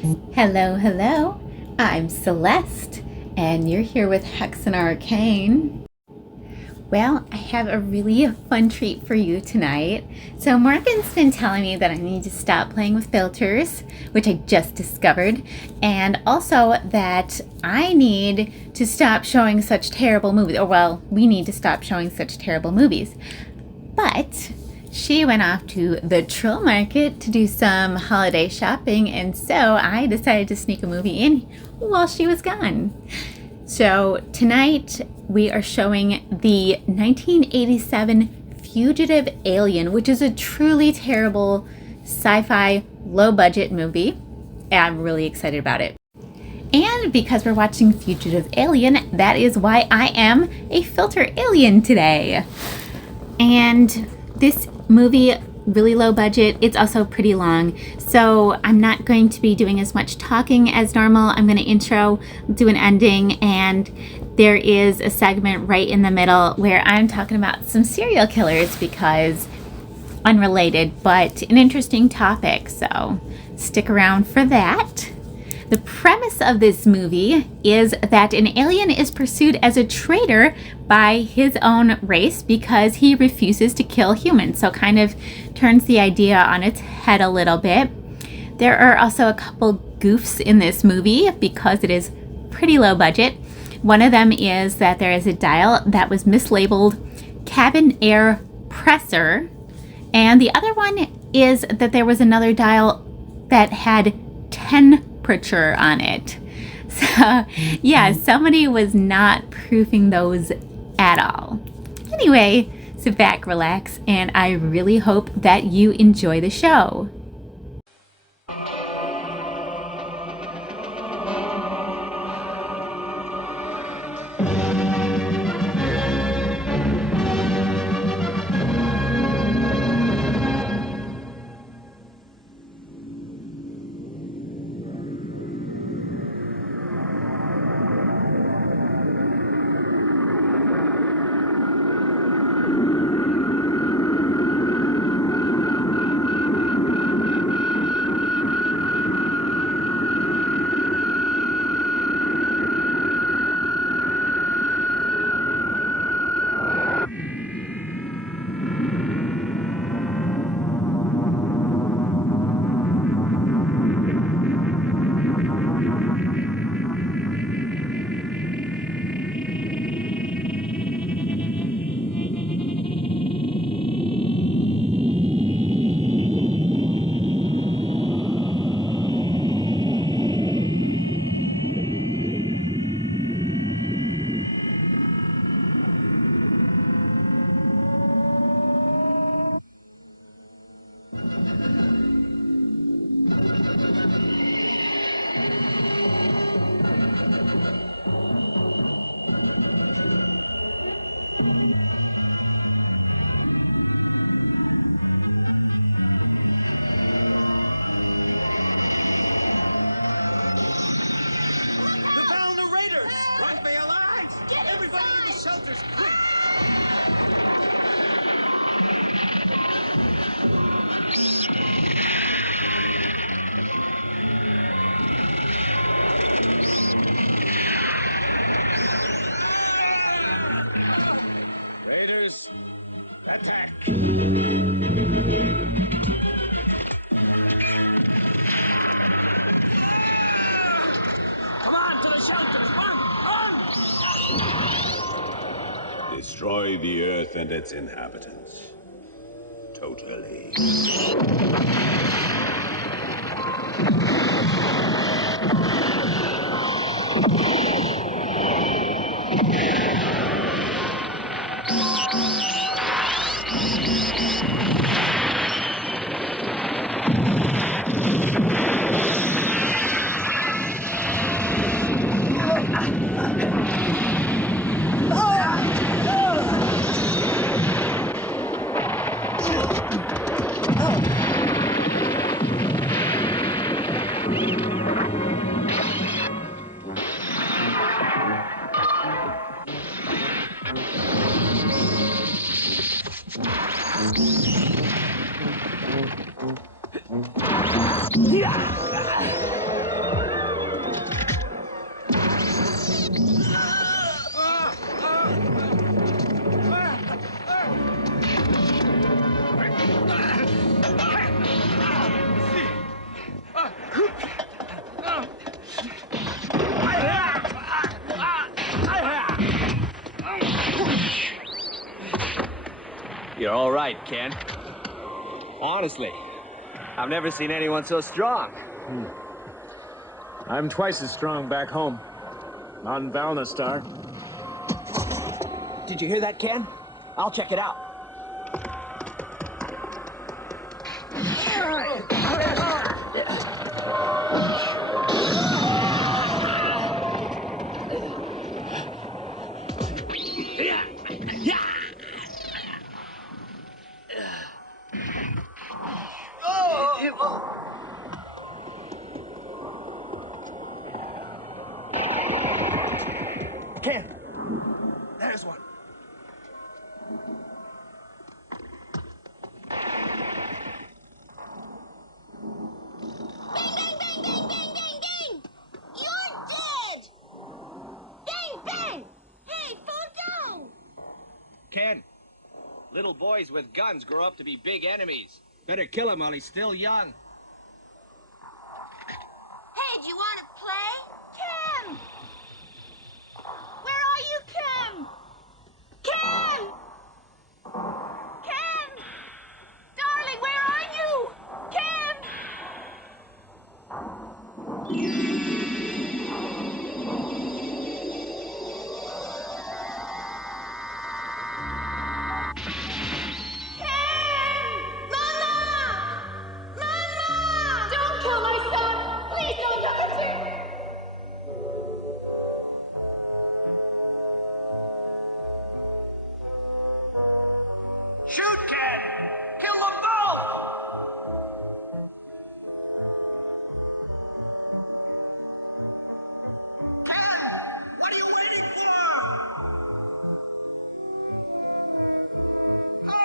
Hello, hello. I'm Celeste, and you're here with Hexen Arcane. Well, I have a really fun treat for you tonight. So, Morgan's been telling me that I need to stop playing with filters, which I just discovered, and also that I need to stop showing such terrible movies. Or, well, we need to stop showing such terrible movies. But she went off to the Trill Market to do some holiday shopping, and so I decided to sneak a movie in while she was gone. So tonight we are showing the 1987 Fugitive Alien, which is a truly terrible sci-fi low-budget movie. And I'm really excited about it. And because we're watching Fugitive Alien, that is why I am a filter alien today. And this movie, really low budget, it's also pretty long. So I'm not going to be doing as much talking as normal. I'm going to intro, do an ending, and there is a segment right in the middle where I'm talking about some serial killers because unrelated, but an interesting topic. So stick around for that. The premise of this movie is that an alien is pursued as a traitor by his own race because he refuses to kill humans. So kind of turns the idea on its head a little bit. There are also a couple goofs in this movie because it is pretty low budget. One of them is that there is a dial that was mislabeled cabin air pressure. And the other one is that there was another dial that had temperature on it. So yeah, somebody was not proofing those at all. Anyway, sit back, relax, and I really hope that you enjoy the show. Shelters, quick! Raiders, attack! Come on, to the shelters! Run! Destroy the Earth and its inhabitants. Totally. You're all right, Ken. Honestly, I've never seen anyone so strong. I'm twice as strong back home. On Valnestar. Did you hear that, Ken? I'll check it out. Ken, there's one. Bang, bang, bang, bang, bang, bang, bang! You're dead! Bang, bang! Hey, fall down! Ken, little boys with guns grow up to be big enemies. Better kill him while he's still young. Hey, do you want to play? Kim! Where are you, Kim? Kim! Kim! Darling, where are you? Kim! Shoot, Ken! Kill them both! Ken! What are you waiting for? Ah!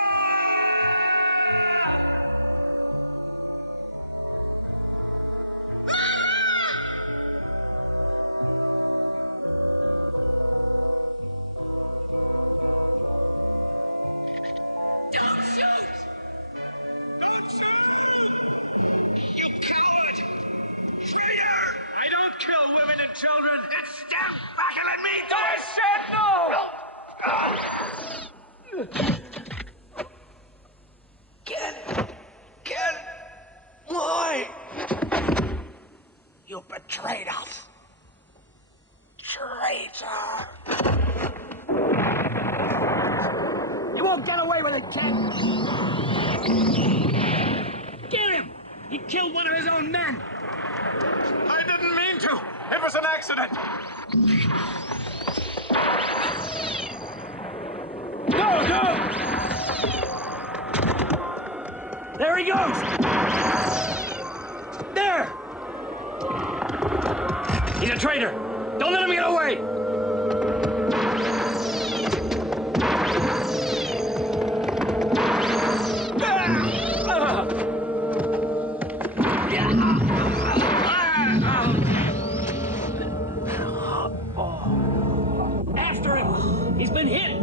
Don't shoot! Don't shoot! You coward! Traitor! I don't kill women and children! Then stand back and let me do it! I said no! Ken! Why? You betrayed us! Traitor! You won't get away with it, Ken! Get him! He killed one of his own men! I didn't mean to! It was an accident! Go, go! There he goes! There! He's a traitor! Don't let him get away! After him! He's been hit!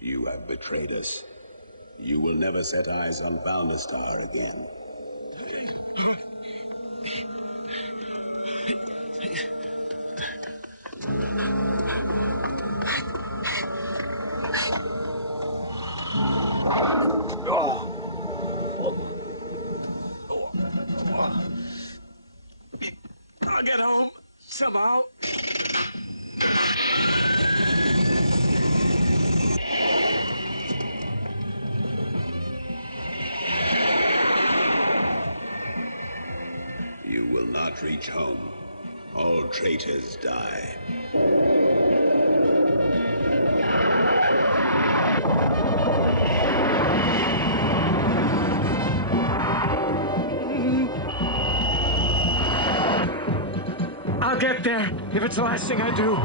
You have betrayed us. You will never set eyes on Valnestar again. I'll get home somehow. You will not reach home. All traitors die. I'll get there if it's the last thing I do.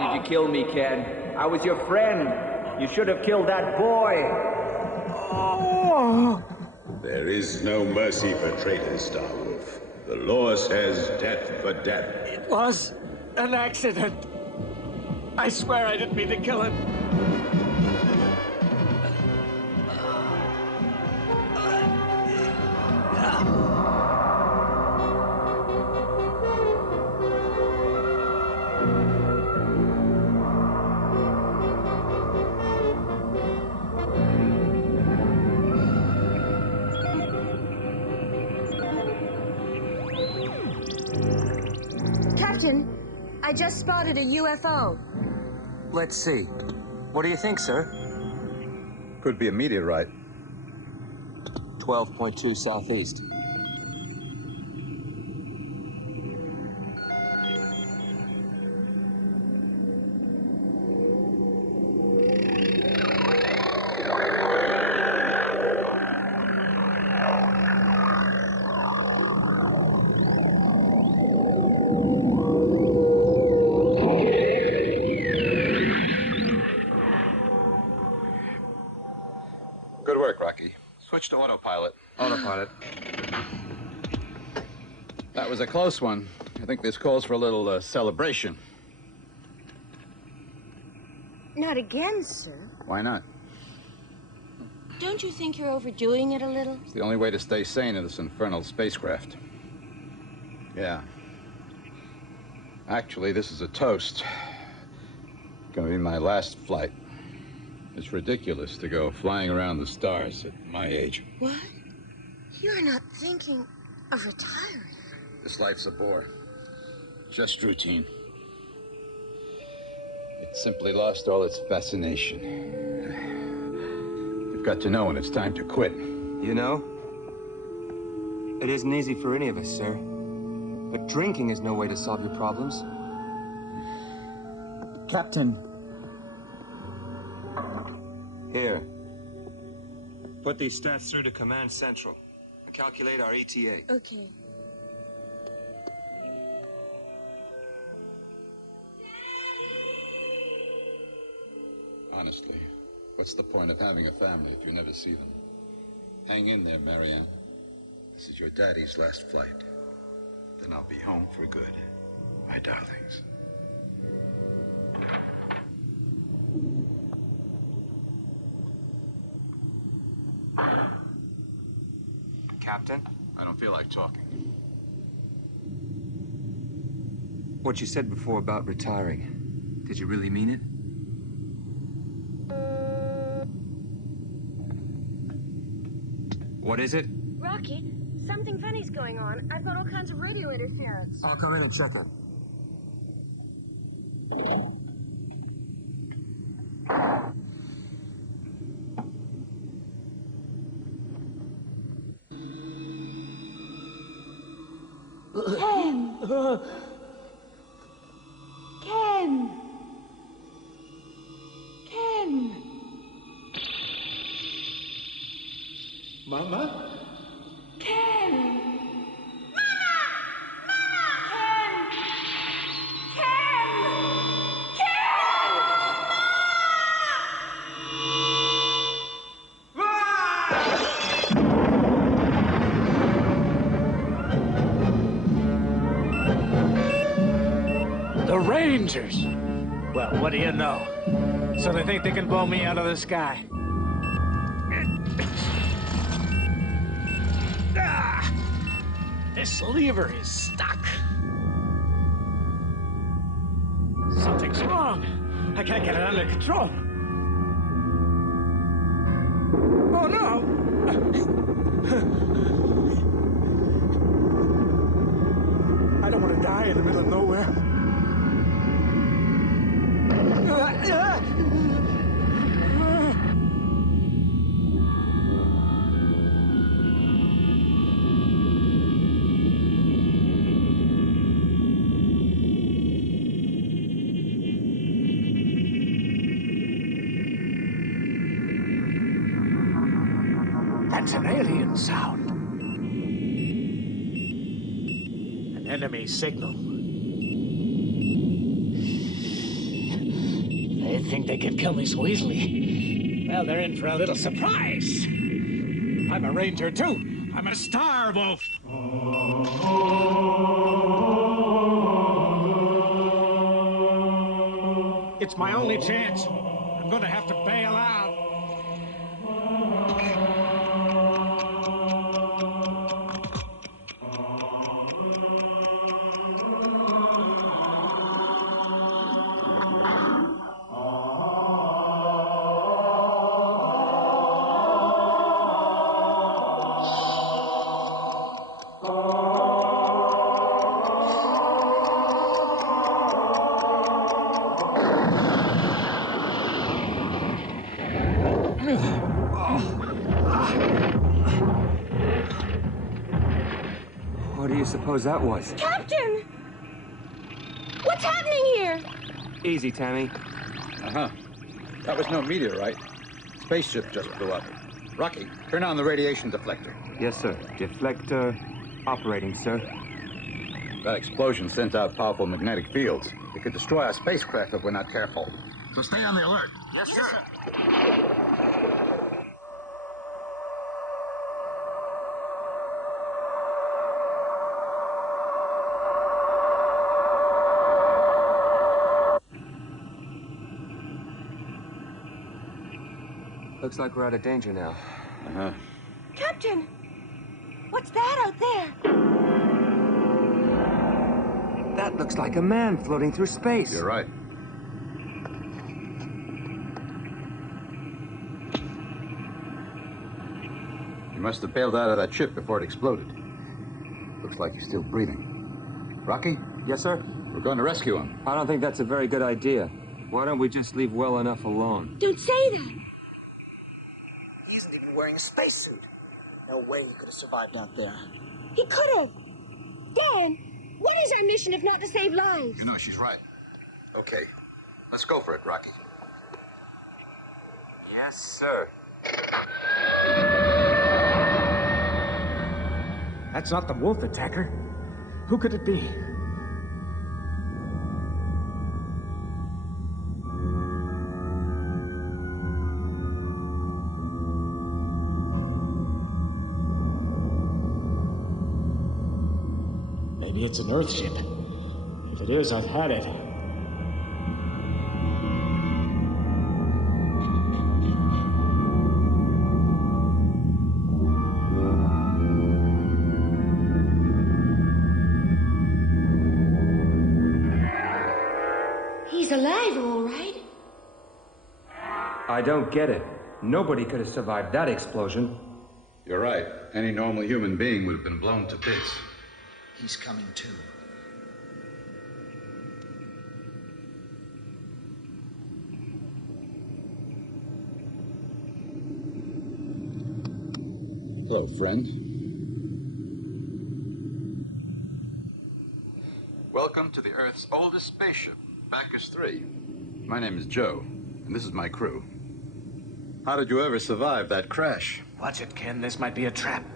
did you kill me, Ken? I was your friend. You should have killed that boy. Oh! There is no mercy for traitors, Starwolf. The law says death for death. It was an accident. I swear I didn't mean to kill him. Captain, I just spotted a UFO. Let's see. What do you think, sir? Could be a meteorite. 12.2 southeast. Good work, Rocky. Switch to autopilot. Autopilot. That was a close one. I think this calls for a little celebration. Not again, sir. Why not? Don't you think you're overdoing it a little? It's the only way to stay sane in this infernal spacecraft. Yeah. Actually, this is a toast. Gonna be my last flight. It's ridiculous to go flying around the stars at my age. What? You're not thinking of retiring? This life's a bore. Just routine. It's simply lost all its fascination. You've got to know when it's time to quit. You know, it isn't easy for any of us, sir. But drinking is no way to solve your problems. Captain. Here. Put these stats through to Command Central. Calculate our ETA. Okay. Honestly, what's the point of having a family if you never see them? Hang in there, Marianne. This is your daddy's last flight. Then I'll be home for good, my darlings. Captain? I don't feel like talking. What you said before about retiring, did you really mean it? What is it? Rocky, something funny's going on. I've got all kinds of radio interference. I'll come in and check it. Ken! Ken! Ken! Mama? Ken! Mama! Ken! The Rangers! Well, what do you know? So they think they can blow me out of the sky. This lever is stuck. Something's wrong. I can't get it under control. Oh no! I don't want to die in the middle of nowhere. That's an alien sound. An enemy signal. didn't think they could kill me so easily. Well, they're in for a little surprise. I'm a ranger, too. I'm a star wolf. It's my only chance. I'm gonna have to bail out. What do you suppose that was? Captain! What's happening here? Easy, Tammy. Uh-huh. That was no meteorite. Spaceship just blew up. Rocky, turn on the radiation deflector. Yes, sir. Deflector operating, sir. That explosion sent out powerful magnetic fields. It could destroy our spacecraft if we're not careful. So stay on the alert. Yes, sir. Looks like we're out of danger now. Uh-huh. Captain! What's that out there? That looks like a man floating through space. You're right. He must have bailed out of that ship before it exploded. Looks like he's still breathing. Rocky? Yes, sir? We're going to rescue him. I don't think that's a very good idea. Why don't we just leave well enough alone? Don't say that. He isn't even wearing a spacesuit. No way he could have survived out there. He could have. Dan, what is our mission if not to save lives? You know, she's right. Okay. Let's go for it, Rocky. Yes, sir. That's not the wolf attacker. Who could it be? Maybe it's an Earth ship. If it is, I've had it. He's alive, all right. I don't get it. Nobody could have survived that explosion. You're right. Any normal human being would have been blown to bits. He's coming too. Hello, friend. Welcome to the Earth's oldest spaceship, Bacchus 3. My name is Joe, and this is my crew. How did you ever survive that crash? Watch it, Ken. This might be a trap.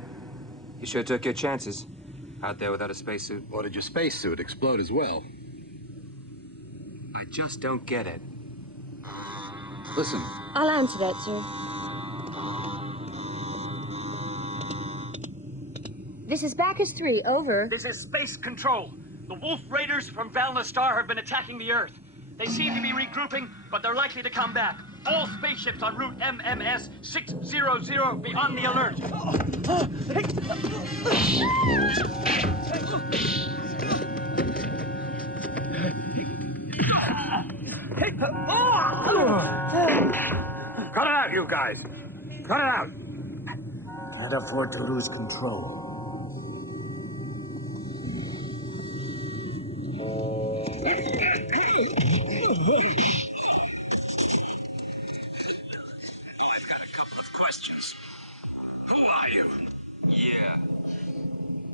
You sure took your chances. Out there without a spacesuit. Or did your spacesuit explode as well? I just don't get it. Listen. I'll answer that, sir. This is Bacchus 3, over. This is Space Control. The Wolf Raiders from Valna Star have been attacking the Earth. They seem to be regrouping, but they're likely to come back. All spaceships en route MMS 600 be on the alert. Cut it out, you guys. Cut it out. Can't afford to lose control. I've got a couple of questions. Who are you? Yeah.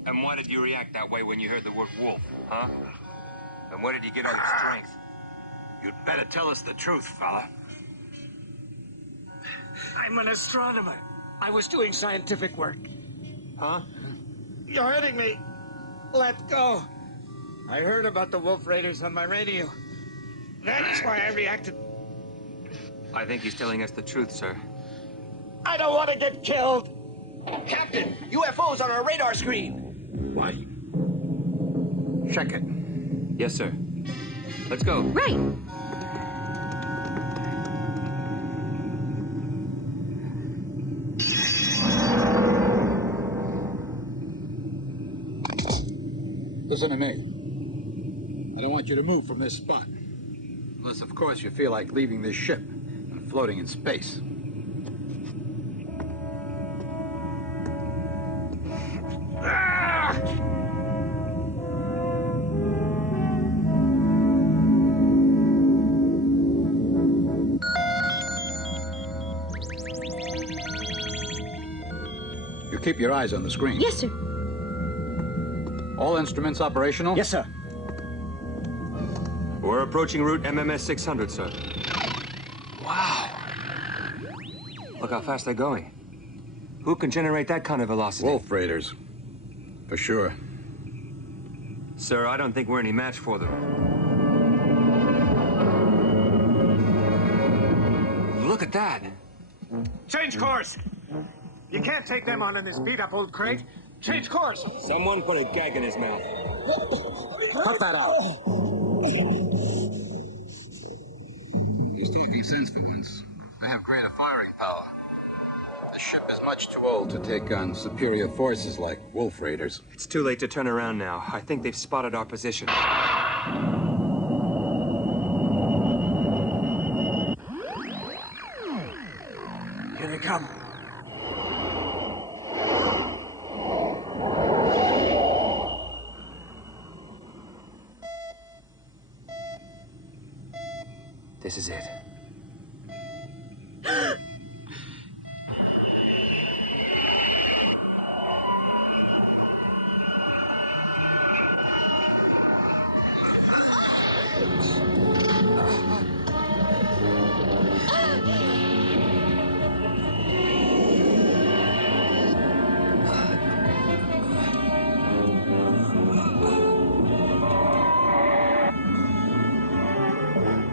And why did you react that way when you heard the word wolf, huh? And where did you get all your strength? You'd better tell us the truth, fella. I'm an astronomer. I was doing scientific work. Huh? You're hurting me. Let go. I heard about the Wolf Raiders on my radio. That's why I reacted. I think he's telling us the truth, sir. I don't want to get killed! Captain, UFOs on our radar screen. Why? Check it. Yes, sir. Let's go. Right. Listen to me. I don't want you to move from this spot. Unless, of course, you feel like leaving this ship and floating in space. You keep your eyes on the screen. Yes, sir. All instruments operational? Yes, sir. We're approaching route MMS 600, sir. Wow. Look how fast they're going. Who can generate that kind of velocity? Wolf Raiders. For sure. Sir, I don't think we're any match for them. Look at that. Change course! You can't take them on in this beat-up old crate. Change course! Someone put a gag in his mouth. Cut that out! He's talking sense for once. They have greater firing power. The ship is much too old to take on superior forces like Wolf Raiders. It's too late to turn around now. I think they've spotted our position. Here they come. This is it.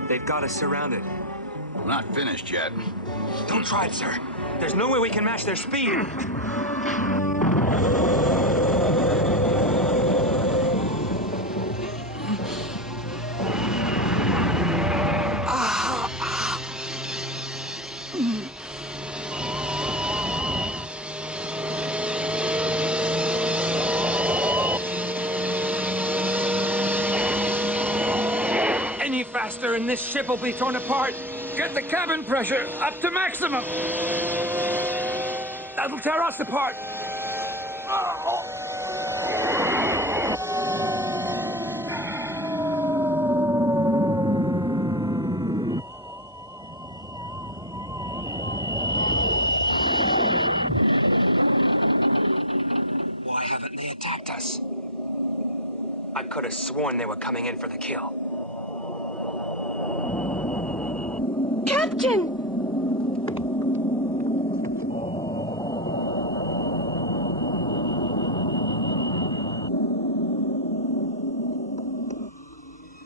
They've got us surrounded. We're not finished yet. Don't try it, sir. There's no way we can match their speed. Any faster and this ship will be torn apart. Get the cabin pressure up to maximum. That'll tear us apart. Why haven't they attacked us? I could have sworn they were coming in for the kill. Captain!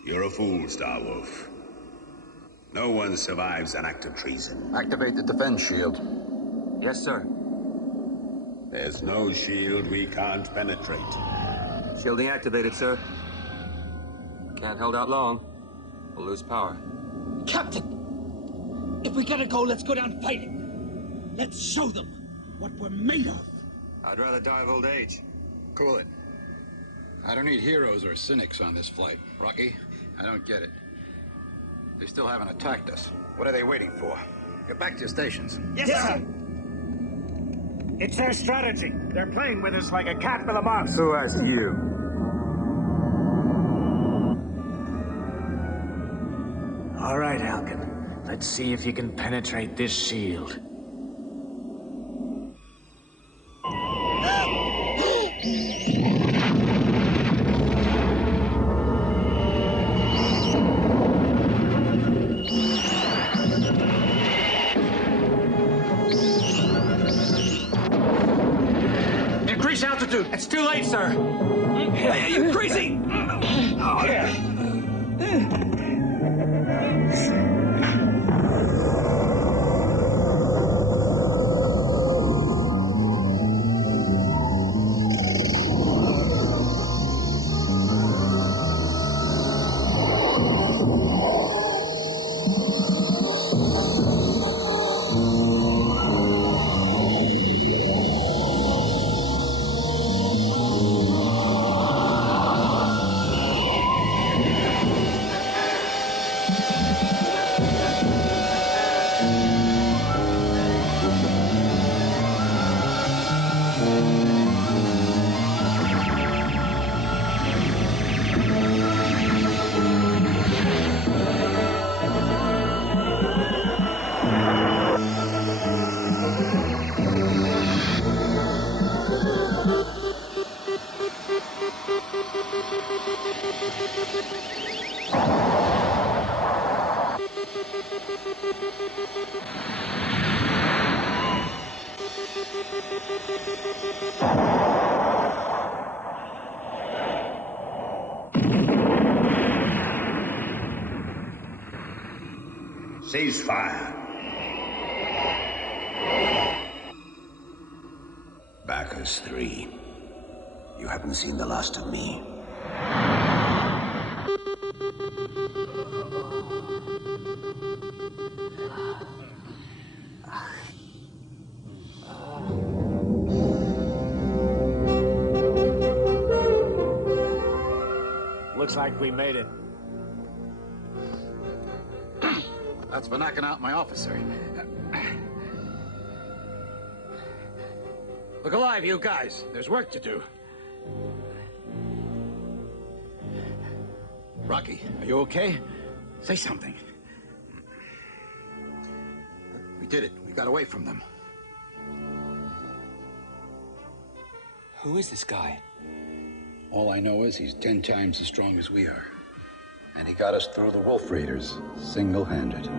You're a fool, Starwolf. No one survives an act of treason. Activate the defense shield. Yes, sir. There's no shield we can't penetrate. Shielding activated, sir. Can't hold out long. We'll lose power. Captain! If we gotta go, let's go down fighting. Let's show them what we're made of. I'd rather die of old age. Cool it. I don't need heroes or cynics on this flight. Rocky, I don't get it. They still haven't attacked us. What are they waiting for? Get back to your stations. Yes, sir! It's their strategy. They're playing with us like a cat with a mouse. Who asked you? All right, Alkin. Let's see if you can penetrate this shield. Increase altitude. It's too late, sir. Hey, are you crazy? Oh, yeah. Ceasefire. Bacchus 3. You haven't seen the last of me. Looks like we made it. That's for knocking out my officer. Look alive, you guys. There's work to do. Rocky, are you okay? Say something. We did it. We got away from them. Who is this guy? All I know is he's 10 times as strong as we are. And he got us through the Wolf Raiders, single-handed.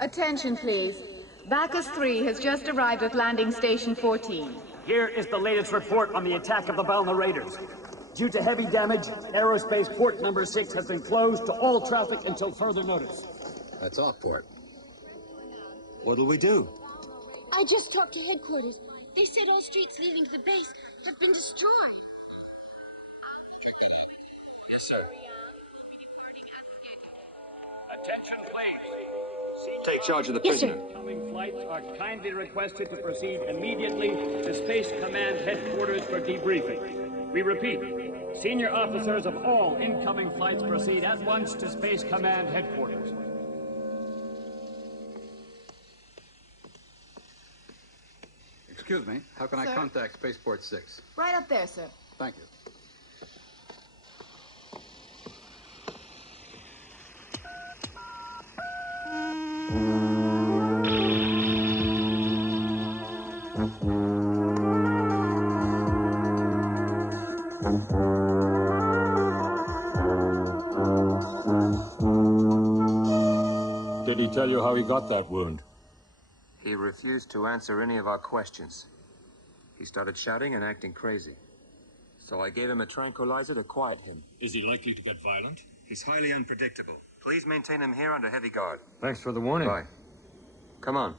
Attention, please. Bacchus 3 has just arrived at landing station 14. Here is the latest report on the attack of the Valna Raiders. Due to heavy damage, aerospace port number 6 has been closed to all traffic until further notice. That's off port. What'll we do? I just talked to headquarters. They said all streets leading to the base have been destroyed. Yes, sir. Attention, please. Take charge of the Yes, prisoner. sir. Incoming flights are kindly requested to proceed immediately to Space Command headquarters for debriefing. We repeat, senior officers of all incoming flights proceed at once to Space Command headquarters. Excuse me, how can I Sir? contact Spaceport 6? Right up there, sir. Thank you. Did he tell you how he got that wound? He refused to answer any of our questions. He started shouting and acting crazy. So I gave him a tranquilizer to quiet him. Is he likely to get violent? He's highly unpredictable. Please maintain him here under heavy guard. Thanks for the warning. Bye. Come on.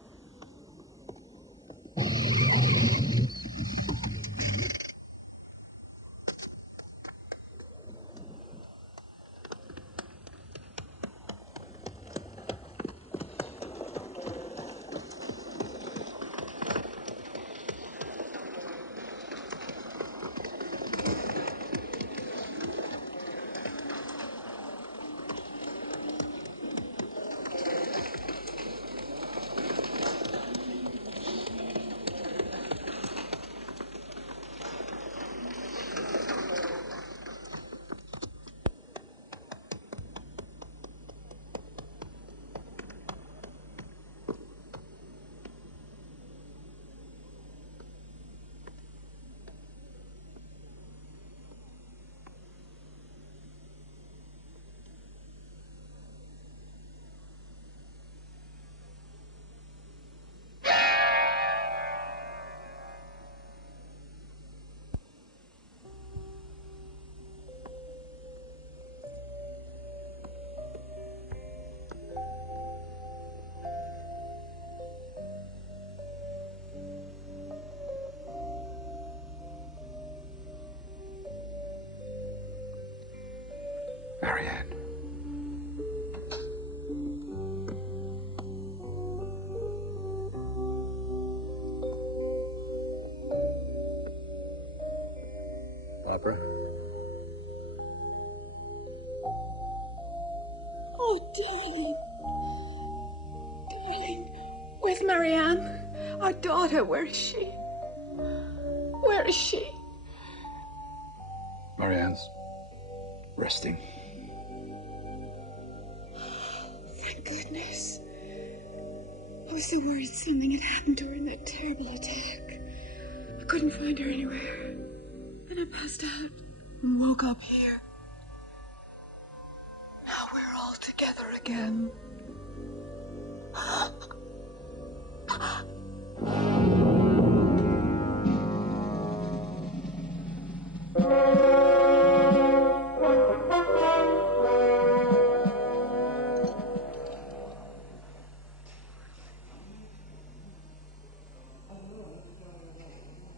Barbara. Oh, darling. Darling, where's Marianne? Our daughter, where is she? Where is she? Marianne's resting. Thank goodness. I was so worried something had happened to her in that terrible attack. I couldn't find her anywhere. Then I passed out and woke up here. Now we're all together again.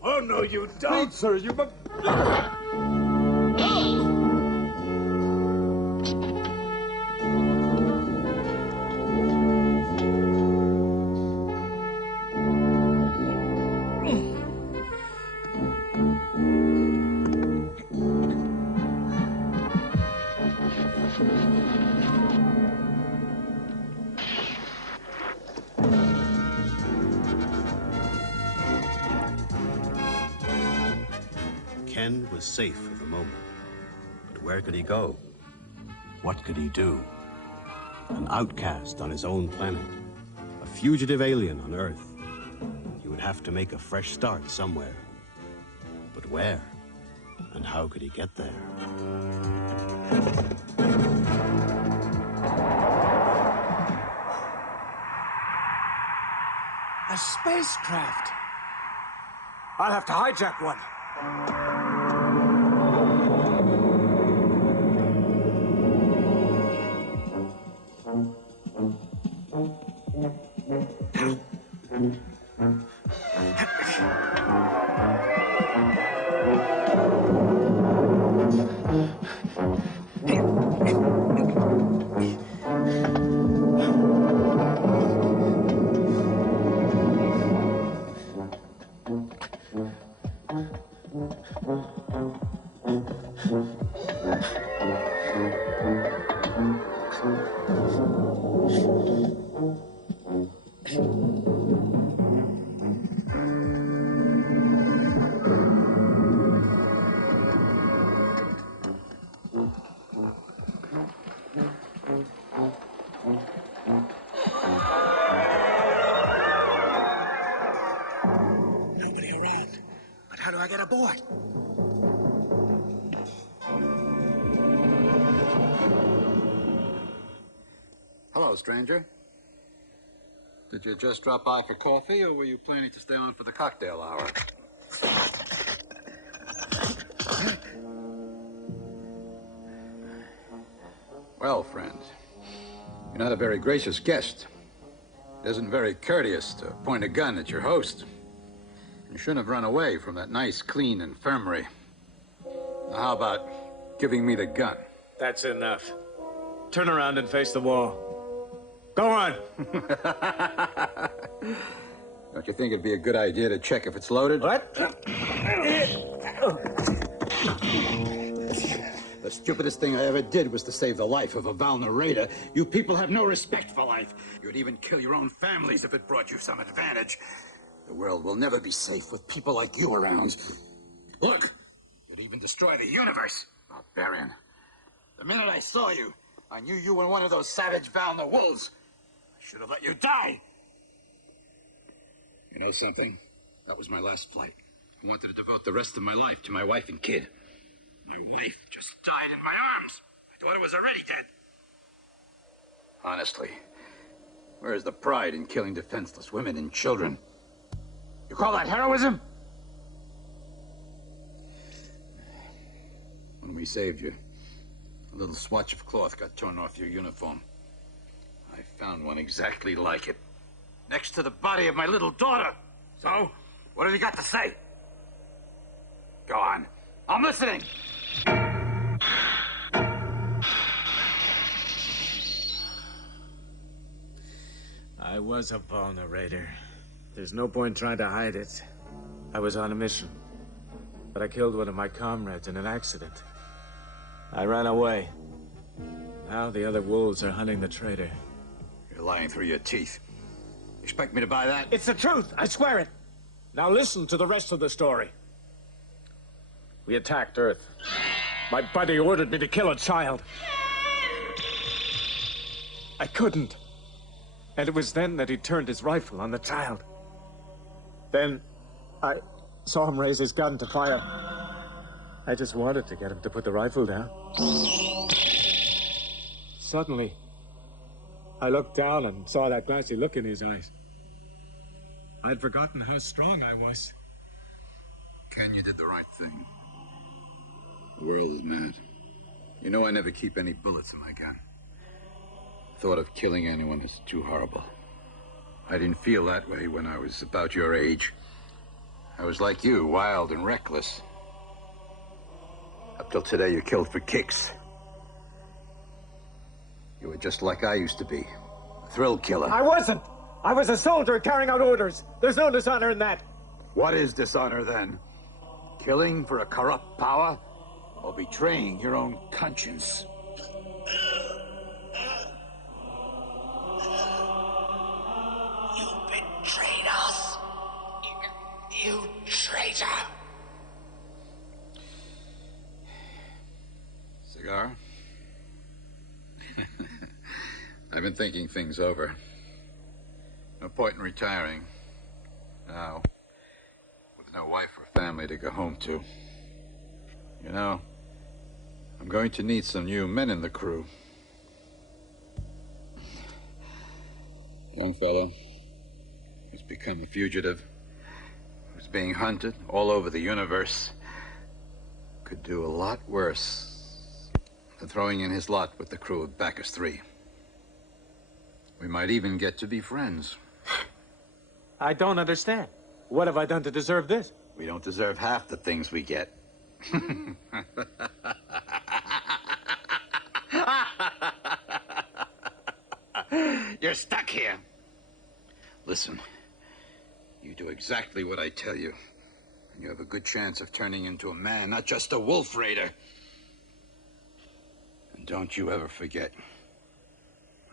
Oh, no, you don't. Sir, you... Ken was safe for the moment, but where could he go? What could he do? An outcast on his own planet, a fugitive alien on Earth. He would have to make a fresh start somewhere. But where? And how could he get there? A spacecraft. I'll have to hijack one. Nobody around. But how do I get aboard? Hello, stranger. Did you just drop by for coffee, or were you planning to stay on for the cocktail hour? Well, friend, you're not a very gracious guest. It isn't very courteous to point a gun at your host. You shouldn't have run away from that nice, clean infirmary. Now, how about giving me the gun? That's enough. Turn around and face the wall. Go on. Don't you think it'd be a good idea to check if it's loaded? What? The stupidest thing I ever did was to save the life of a Valna Raider. You people have no respect for life. You'd even kill your own families if it brought you some advantage. The world will never be safe with people like you around. Look, you'd even destroy the universe. Barbarian. The minute I saw you, I knew you were one of those savage Valna wolves. I should have let you die. You know something? That was my last flight. I wanted to devote the rest of my life to my wife and kid. My wife just died in my arms. My daughter was already dead. Honestly, where is the pride in killing defenseless women and children? You call that heroism? When we saved you, a little swatch of cloth got torn off your uniform. I found one exactly like it, next to the body of my little daughter. So, what have you got to say? Go on. I'm listening. I was a Valna Raider. There's no point trying to hide it. I was on a mission. but I killed one of my comrades in an accident. I ran away. Now the other wolves are hunting the traitor. You're lying through your teeth. Expect me to buy that? It's the truth, I swear it. Now listen to the rest of the story. We attacked Earth. My buddy ordered me to kill a child. I couldn't. And it was then that he turned his rifle on the child. Then I saw him raise his gun to fire. I just wanted to get him to put the rifle down. Suddenly, I looked down and saw that glassy look in his eyes. I'd forgotten how strong I was. Ken, you did the right thing. The world is mad. You know I never keep any bullets in my gun. Thought of killing anyone is too horrible. I didn't feel that way when I was about your age. I was like you, wild and reckless. Up till today, you killed for kicks. You were just like I used to be. A thrill killer. I wasn't! I was a soldier carrying out orders. There's no dishonor in that. What is dishonor, then? Killing for a corrupt power? Or betraying your own conscience? You betrayed us. You traitor. Cigar? I've been thinking things over. No point in retiring. Now, with no wife or family to go home to. You know, I'm going to need some new men in the crew. Young fellow who's become a fugitive, who's being hunted all over the universe, could do a lot worse than throwing in his lot with the crew of Bacchus 3. We might even get to be friends. I don't understand. What have I done to deserve this? We don't deserve half the things we get. You're stuck here. Listen, you do exactly what I tell you, and you have a good chance of turning into a man, not just a wolf raider. And don't you ever forget,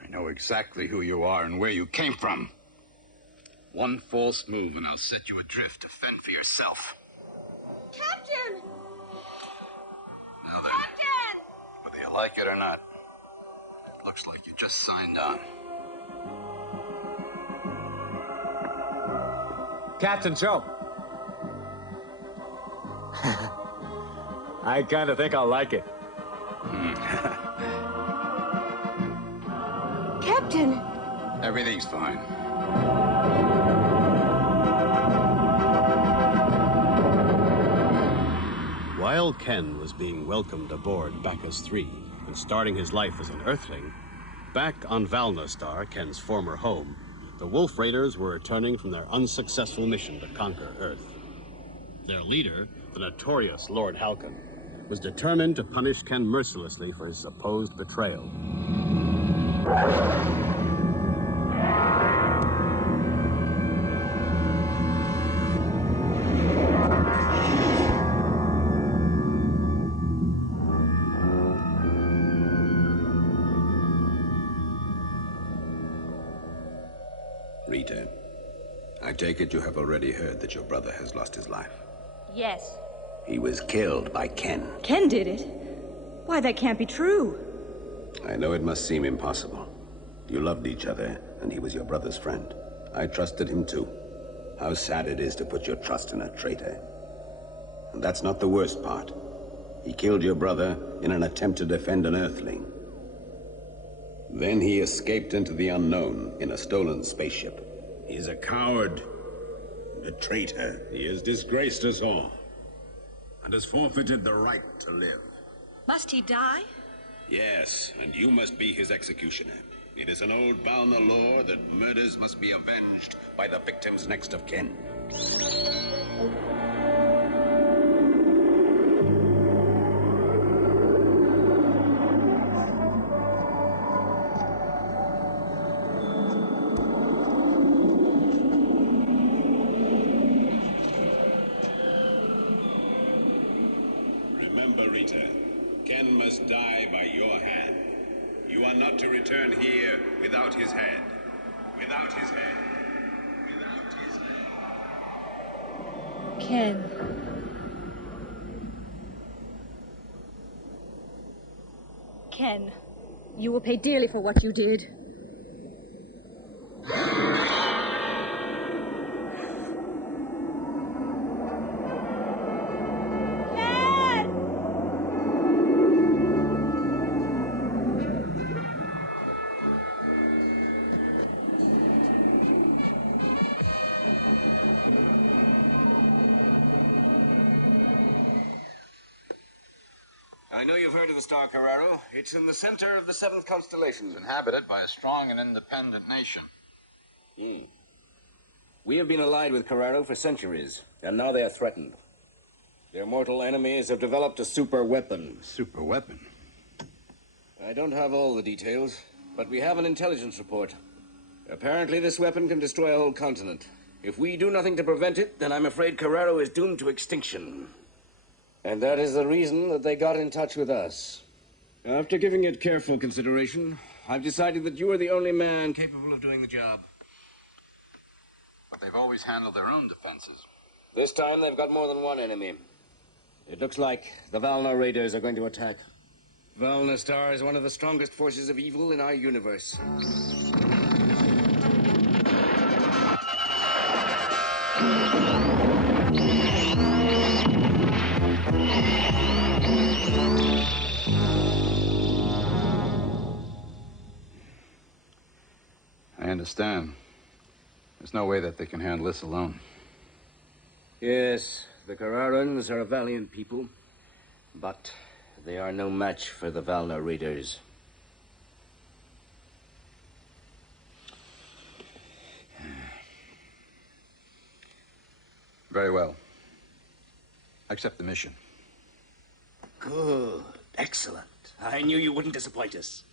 I know exactly who you are and where you came from. One false move and I'll set you adrift to fend for yourself. Captain! Now then, Captain! whether you like it or not, it looks like you just signed on. Captain Joe. I kind of think I'll like it. Captain! Everything's fine. While Ken was being welcomed aboard Bacchus 3 and starting his life as an Earthling, back on Valnostar, Ken's former home, the Wolf Raiders were returning from their unsuccessful mission to conquer Earth. Their leader, the notorious Lord Halcon, was determined to punish Ken mercilessly for his supposed betrayal. Rita, I take it you have already heard that your brother has lost his life. Yes. He was killed by Ken. Ken did it? Why, that can't be true. I know it must seem impossible. You loved each other, and he was your brother's friend. I trusted him too. How sad it is to put your trust in a traitor. And that's not the worst part. He killed your brother in an attempt to defend an Earthling. Then he escaped into the unknown in a stolen spaceship. He's a coward, a traitor. He has disgraced us all, and has forfeited the right to live. Must he die? Yes, and you must be his executioner. It is an old Valna law that murders must be avenged by the victim's next of kin. traitor. Ken must die by your hand. You are not to return here without his hand. Without his hand. Without his hand. Ken. Ken, you will pay dearly for what you did. I know you've heard of the star Carraro. It's in the center of the seventh constellation. It's inhabited by a strong and independent nation. We have been allied with Carraro for centuries, and now they are threatened. Their mortal enemies have developed a super weapon. Super weapon? I don't have all the details, but we have an intelligence report. Apparently this weapon can destroy a whole continent. If we do nothing to prevent it, then I'm afraid Carraro is doomed to extinction. And that is the reason that they got in touch with us. After giving it careful consideration, I've decided that you are the only man capable of doing the job. But they've always handled their own defenses. This time they've got more than one enemy. It looks like the Valna Raiders are going to attack. Valna Star is one of the strongest forces of evil in our universe. I understand. There's no way that they can handle this alone. Yes, the Carrarans are a valiant people, but they are no match for the Valna Raiders. Very well. Accept the mission. Good. Excellent. I knew you wouldn't disappoint us.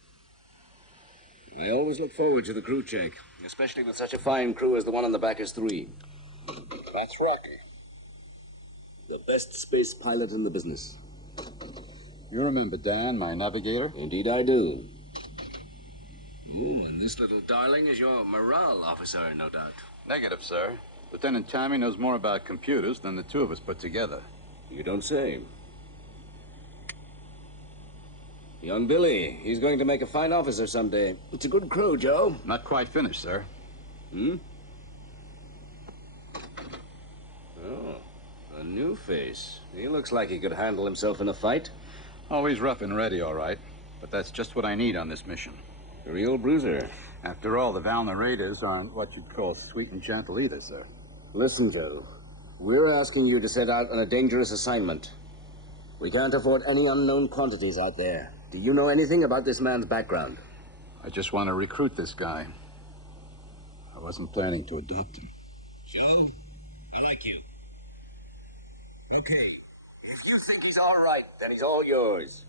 I always look forward to the crew check, especially with such a fine crew as the one on the Bacchus 3. That's Rocky. The best space pilot in the business. You remember Dan, my navigator? Indeed I do. Oh, and this little darling is your morale officer, no doubt. Negative, sir. Lieutenant Tammy knows more about computers than the two of us put together. You don't say. Young Billy, he's going to make a fine officer someday. It's a good crew, Joe. Not quite finished, sir. Oh, a new face. He looks like he could handle himself in a fight. Always rough and ready, all right. But that's just what I need on this mission. A real bruiser. After all, the Valna Raiders aren't what you'd call sweet and gentle either, sir. Listen, Joe. We're asking you to set out on a dangerous assignment. We can't afford any unknown quantities out there. Do you know anything about this man's background? I just want to recruit this guy. I wasn't planning to adopt him. Joe, I like you. Okay. If you think he's all right, then he's all yours.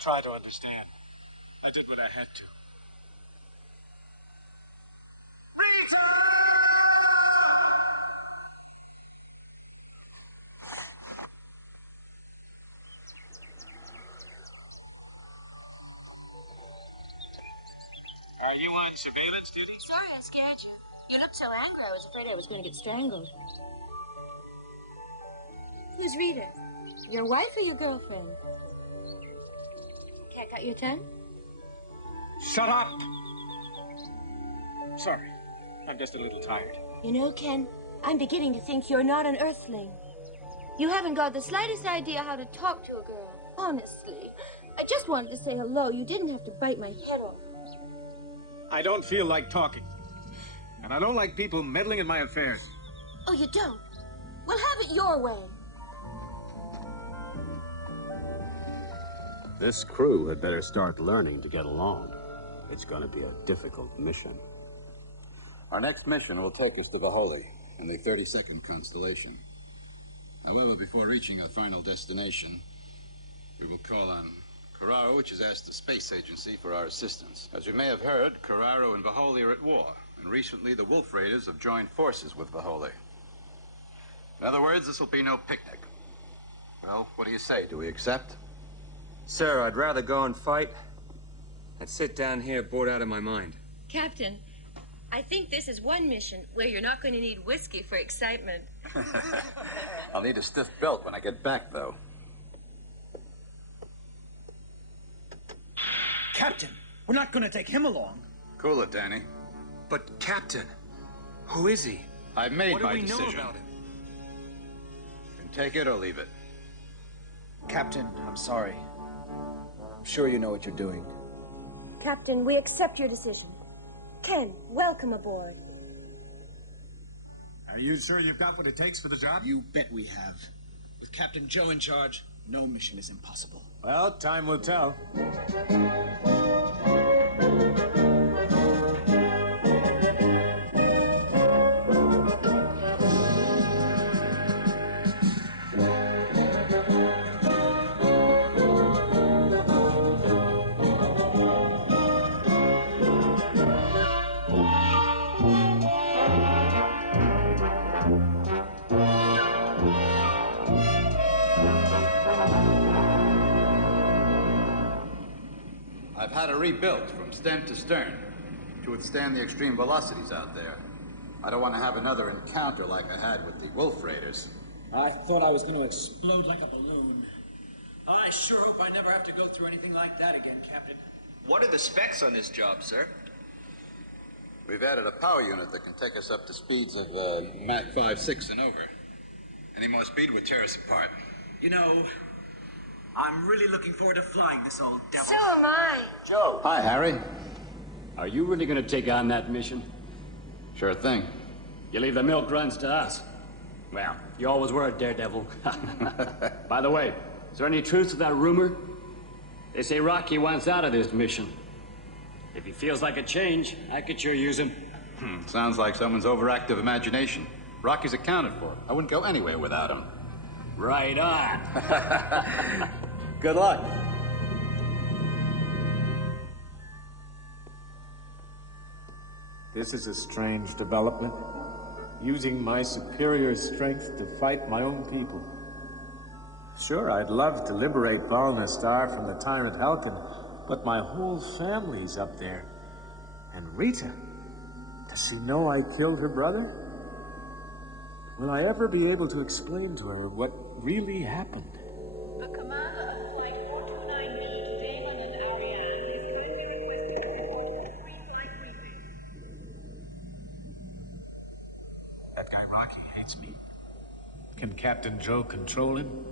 Try to understand. I did what I had to. Are you on surveillance duty? Sorry I scared you. You looked so angry, I was afraid I was going to get strangled. Who's Rita? Your wife or your girlfriend? Cat got your tongue? Shut up! Sorry, I'm just a little tired. You know, Ken, I'm beginning to think you're not an Earthling. You haven't got the slightest idea how to talk to a girl. Honestly. I just wanted to say hello. You didn't have to bite my head off. I don't feel like talking. And I don't like people meddling in my affairs. Oh, you don't? Well, have it your way. This crew had better start learning to get along. It's going to be a difficult mission. Our next mission will take us to Baholi in the 32nd constellation. However, before reaching our final destination, we will call on Carraro, which has asked the space agency for our assistance. As you may have heard, Carraro and Baholi are at war, and recently the Wolf Raiders have joined forces with Baholi. In other words, this will be no picnic. Well, what do you say? Do we accept? Sir, I'd rather go and fight than sit down here bored out of my mind. Captain, I think this is one mission where you're not going to need whiskey for excitement. I'll need a stiff belt when I get back, though. Captain, we're not going to take him along. Cool it, Danny. But, Captain, who is he? I've made what do my we decision. know about him? You can take it or leave it. Captain, I'm sorry. I'm sure you know what you're doing. Captain, we accept your decision. Ken, welcome aboard. Are you sure you've got what it takes for the job? You bet we have. With Captain Joe in charge, no mission is impossible. Well, time will tell. I've had it rebuilt from stem to stern to withstand the extreme velocities out there. I don't want to have another encounter like I had with the Wolf Raiders. I thought I was going to explode like a balloon. I sure hope I never have to go through anything like that again, Captain. What are the specs on this job, sir? We've added a power unit that can take us up to speeds of Mach 5.6 and over. Any more speed would tear us apart. You know, I'm really looking forward to flying this old devil. So am I. Joe. Hi, Harry. Are you really going to take on that mission? Sure thing. You leave the milk runs to us. Well, you always were a daredevil. By the way, is there any truth to that rumor? They say Rocky wants out of this mission. If he feels like a change, I could sure use him. Sounds like someone's overactive imagination. Rocky's accounted for. I wouldn't go anywhere without him. Right on. Good luck. This is a strange development. Using my superior strength to fight my own people. Sure, I'd love to liberate Valna from the tyrant Halkin, but my whole family's up there. And Rita, does she know I killed her brother? Will I ever be able to explain to her what really happened? The commander of Flight 429B, Damon and Ariane, is kindly requested to report to pre-flight briefing. That guy Rocky hates me. Can Captain Joe control him?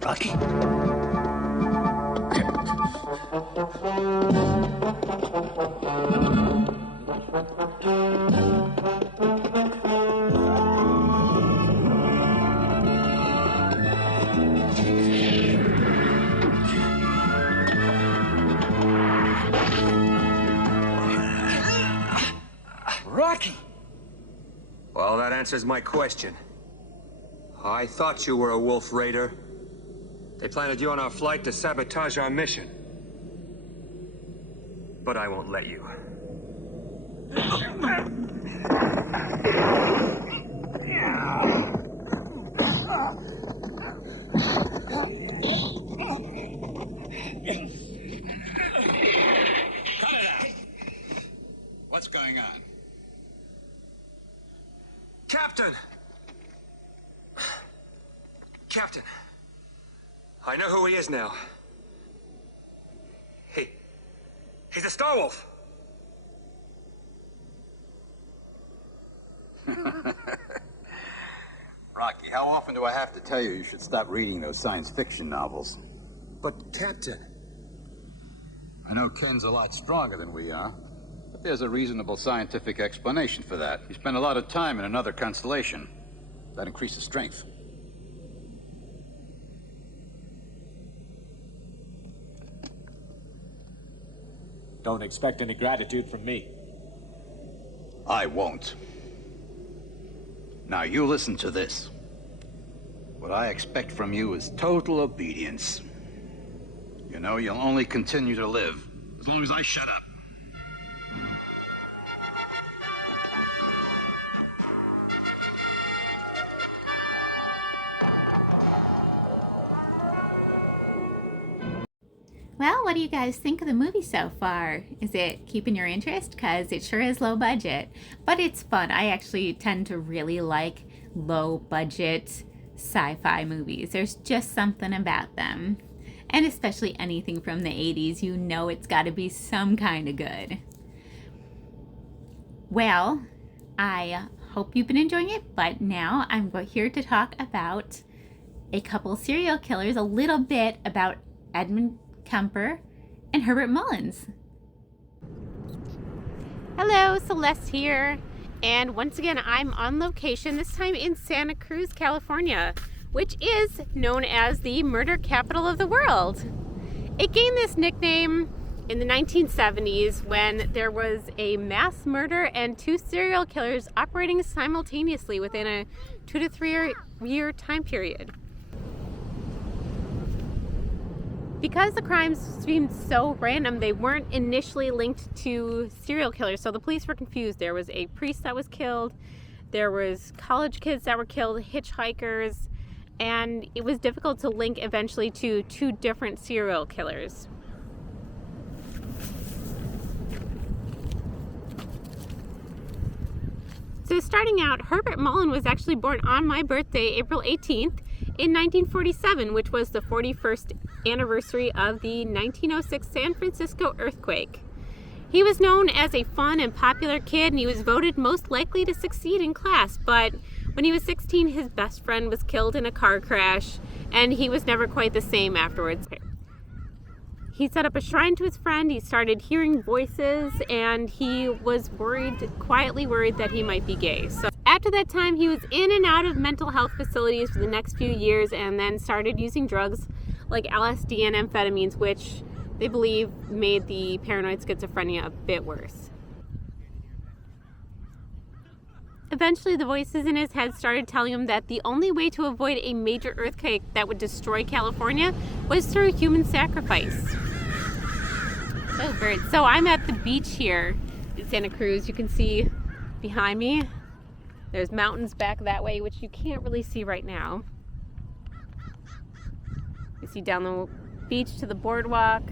Rocky? Rocky! Well, that answers my question. I thought you were a Wolf Raider. They planted you on our flight to sabotage our mission. But I won't let you. Cut it out! What's going on? Captain! Captain. I know who he is now. He's a Star Wolf. Rocky, how often do I have to tell you you should stop reading those science fiction novels? But, Captain... I know Ken's a lot stronger than we are, but there's a reasonable scientific explanation for that. He spent a lot of time in another constellation. That increases strength. Don't expect any gratitude from me. I won't. Now, you listen to this. What I expect from you is total obedience. You know, you'll only continue to live as long as I shut up. Well, what do you guys think of the movie so far? Is it keeping your interest? Because it sure is low budget, but it's fun. I actually tend to really like low budget sci-fi movies. There's just something about them. And especially anything from the 80s, you know it's got to be some kind of good. Well, I hope you've been enjoying it, but now I'm here to talk about a couple serial killers, a little bit about Edmund Kemper and Herbert Mullins. Hello, Celeste here, and once again I'm on location, this time in Santa Cruz, California, which is known as the murder capital of the world. It gained this nickname in the 1970s when there was a mass murder and 2 serial killers operating simultaneously within a 2 to 3 year time period. Because the crimes seemed so random, they weren't initially linked to serial killers, so the police were confused. There was a priest that was killed, there was college kids that were killed, hitchhikers, and it was difficult to link eventually to 2 different serial killers. So starting out, Herbert Mullins was actually born on my birthday, April 18th, in 1947, which was the 41st anniversary of the 1906 San Francisco earthquake. He was known as a fun and popular kid, and he was voted most likely to succeed in class, but when he was 16, his best friend was killed in a car crash, and he was never quite the same afterwards. He set up a shrine to his friend, he started hearing voices, and he was quietly worried that he might be gay. So after that time, he was in and out of mental health facilities for the next few years, and then started using drugs like LSD and amphetamines, which they believe made the paranoid schizophrenia a bit worse. Eventually, the voices in his head started telling him that the only way to avoid a major earthquake that would destroy California was through human sacrifice. Oh, birds. So I'm at the beach here in Santa Cruz. You can see behind me, there's mountains back that way, which you can't really see right now. You see down the beach to the boardwalk.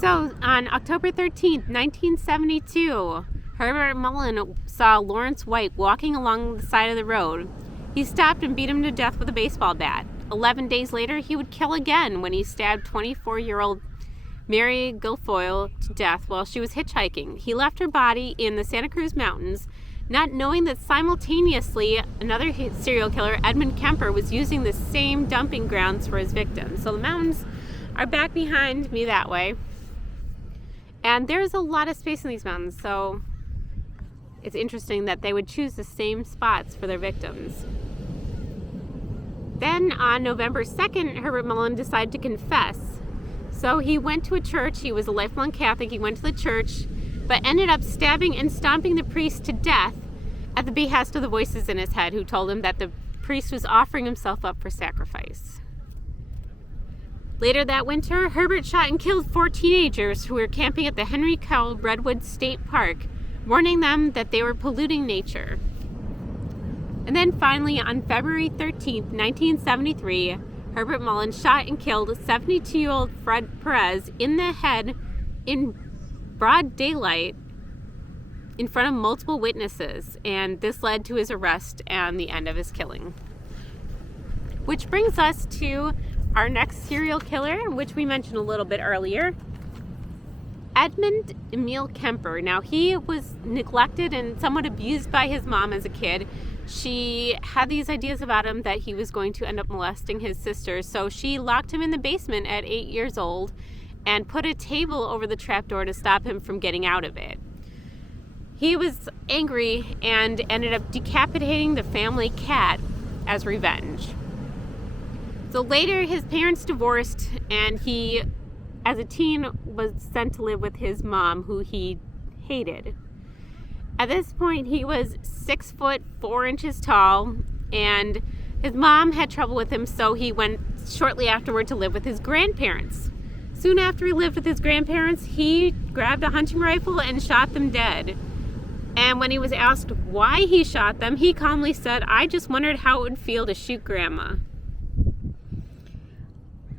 So on October 13th, 1972, Herbert Mullins saw Lawrence White walking along the side of the road. He stopped and beat him to death with a baseball bat. 11 days later, he would kill again when he stabbed 24-year-old Mary Guilfoyle to death while she was hitchhiking. He left her body in the Santa Cruz Mountains, not knowing that simultaneously another serial killer, Edmund Kemper, was using the same dumping grounds for his victims. So the mountains are back behind me that way. And there's a lot of space in these mountains, so it's interesting that they would choose the same spots for their victims. Then on November 2nd, Herbert Mullins decided to confess. So he went to a church. He was a lifelong Catholic. He went to the church, but ended up stabbing and stomping the priest to death at the behest of the voices in his head, who told him that the priest was offering himself up for sacrifice. Later that winter, Herbert shot and killed 4 teenagers who were camping at the Henry Cowell Redwood State Park, warning them that they were polluting nature. And then finally, on February 13th, 1973, Herbert Mullen shot and killed 72-year-old Fred Perez in the head in broad daylight in front of multiple witnesses, and this led to his arrest and the end of his killing. Which brings us to our next serial killer, which we mentioned a little bit earlier, Edmund Emil Kemper. Now, he was neglected and somewhat abused by his mom as a kid. She had these ideas about him that he was going to end up molesting his sisters, so she locked him in the basement at 8 years old and put a table over the trapdoor to stop him from getting out of it. He was angry and ended up decapitating the family cat as revenge. So later, his parents divorced, and he, as a teen, was sent to live with his mom, who he hated. At this point, he was 6 foot 4 inches tall, and his mom had trouble with him, so he went shortly afterward to live with his grandparents. Soon after he lived with his grandparents, he grabbed a hunting rifle and shot them dead. And when he was asked why he shot them, he calmly said, "I just wondered how it would feel to shoot Grandma."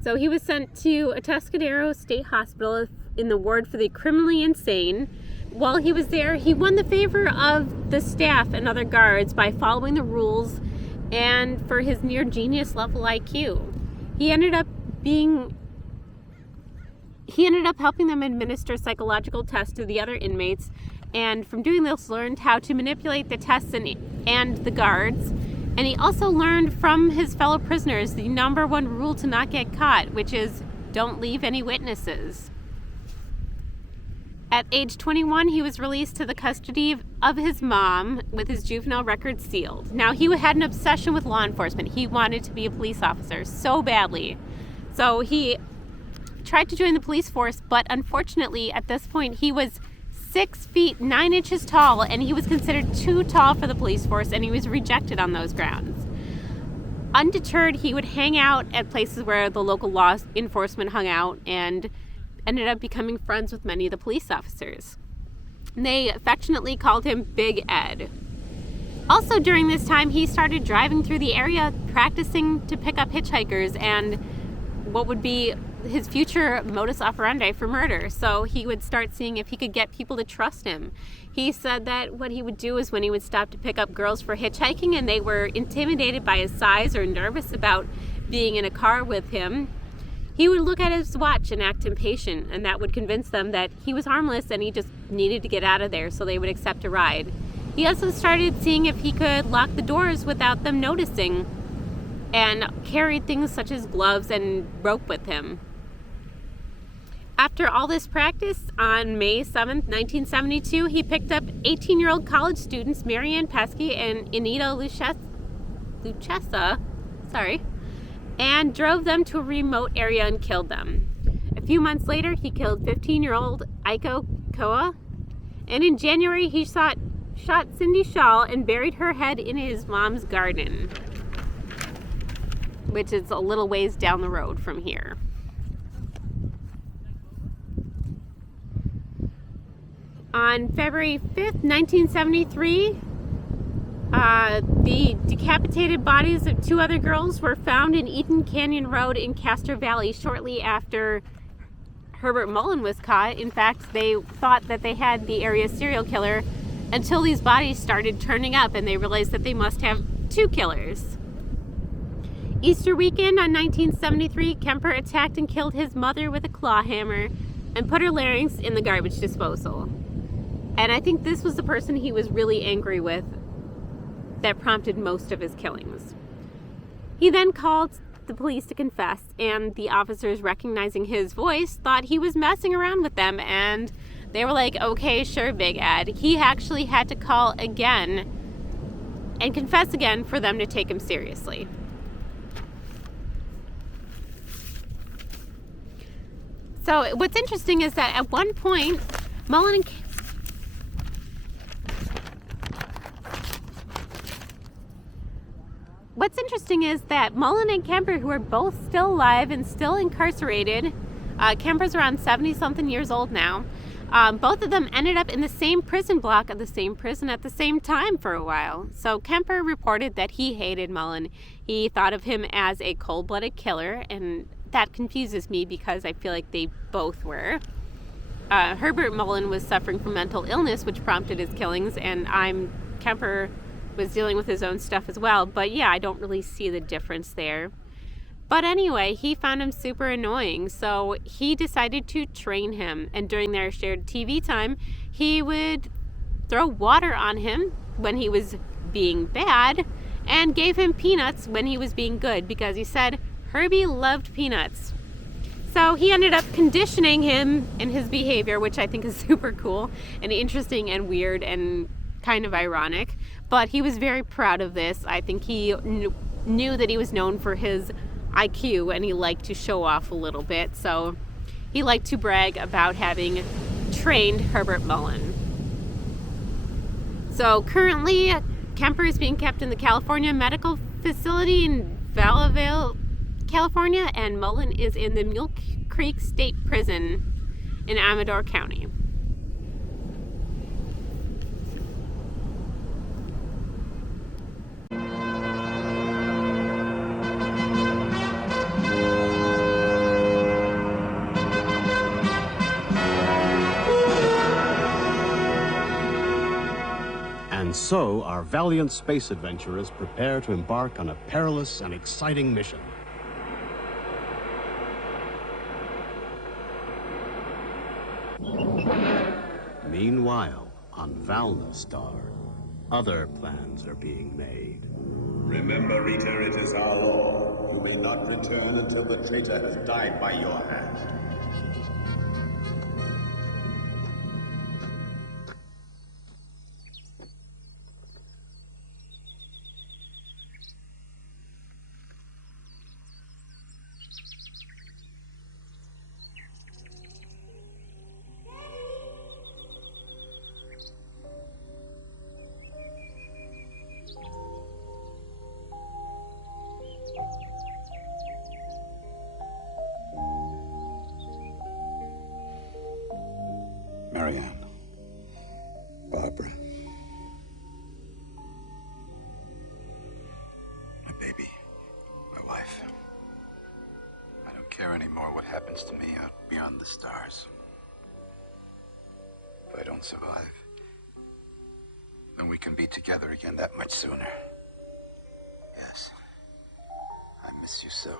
So he was sent to Atascadero State Hospital in the ward for the criminally insane. While he was there, he won the favor of the staff and other guards by following the rules and for his near genius level IQ. He ended up helping them administer psychological tests to the other inmates, and from doing this learned how to manipulate the tests and the guards. And he also learned from his fellow prisoners the #1 rule to not get caught, which is don't leave any witnesses. At age 21, he was released to the custody of his mom with his juvenile record sealed. Now, he had an obsession with law enforcement. He wanted to be a police officer so badly. So he tried to join the police force, but unfortunately, at this point, he was 6 feet 9 inches tall, and he was considered too tall for the police force, and he was rejected on those grounds. Undeterred, he would hang out at places where the local law enforcement hung out and ended up becoming friends with many of the police officers. They affectionately called him Big Ed. Also during this time, he started driving through the area practicing to pick up hitchhikers and what would be his future modus operandi for murder. So he would start seeing if he could get people to trust him. He said that what he would do is when he would stop to pick up girls for hitchhiking and they were intimidated by his size or nervous about being in a car with him, he would look at his watch and act impatient, and that would convince them that he was harmless and he just needed to get out of there, so they would accept a ride. He also started seeing if he could lock the doors without them noticing, and carried things such as gloves and rope with him. After all this practice, on May 7th, 1972, he picked up 18-year-old college students Marianne Pesky and Anita Luchessa, and drove them to a remote area and killed them. A few months later, he killed 15-year-old Aiko Koa, and in January, he shot Cindy Shaw and buried her head in his mom's garden, which is a little ways down the road from here. On February 5th, 1973, the decapitated bodies of 2 other girls were found in Eaton Canyon Road in Castro Valley shortly after Herbert Mullen was caught. In fact, they thought that they had the area's serial killer until these bodies started turning up and they realized that they must have 2 killers. Easter weekend on 1973, Kemper attacked and killed his mother with a claw hammer and put her larynx in the garbage disposal. And I think this was the person he was really angry with that prompted most of his killings. He then called the police to confess, and the officers, recognizing his voice, thought he was messing around with them, and they were like, okay, sure, Big Ed. He actually had to call again and confess again for them to take him seriously. So what's interesting is that at one point, Mullen and Kemper, who are both still alive and still incarcerated, Kemper's around 70-something years old now, both of them ended up in the same prison block of the same prison at the same time for a while. So Kemper reported that he hated Mullen. He thought of him as a cold-blooded killer, and that confuses me because I feel like they both were. Herbert Mullen was suffering from mental illness, which prompted his killings, and Kemper was dealing with his own stuff as well. But yeah, I don't really see the difference there. But anyway, he found him super annoying, so he decided to train him. And during their shared TV time, he would throw water on him when he was being bad and gave him peanuts when he was being good, because he said Herbie loved peanuts. So he ended up conditioning him in his behavior, which I think is super cool and interesting and weird and kind of ironic. But he was very proud of this. I think he knew that he was known for his IQ, and he liked to show off a little bit. So he liked to brag about having trained Herbert Mullen. So currently, Kemper is being kept in the California Medical Facility in Vallaville, California, and Mullen is in the Mule Creek State Prison in Amador County. And so, our valiant space adventurers prepare to embark on a perilous and exciting mission. Meanwhile, on Valna-Star, other plans are being made. Remember, Rita, it is our law. You may not return until the traitor has died by your hand. Marianne. Barbara. My baby. My wife. I don't care anymore what happens to me out beyond the stars. If I don't survive, then we can be together again that much sooner. Yes. I miss you so.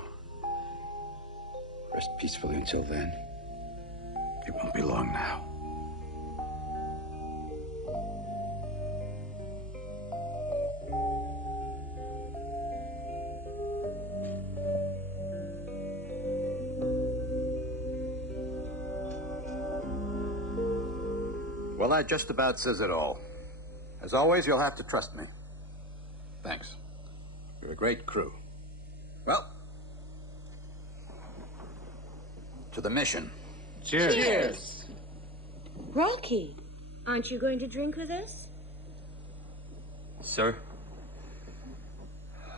Rest peacefully until then. It won't be long now. Well, that just about says it all. As always, you'll have to trust me. Thanks. You're a great crew. Well, to the mission. Cheers. Cheers. Rocky, aren't you going to drink with us? Sir,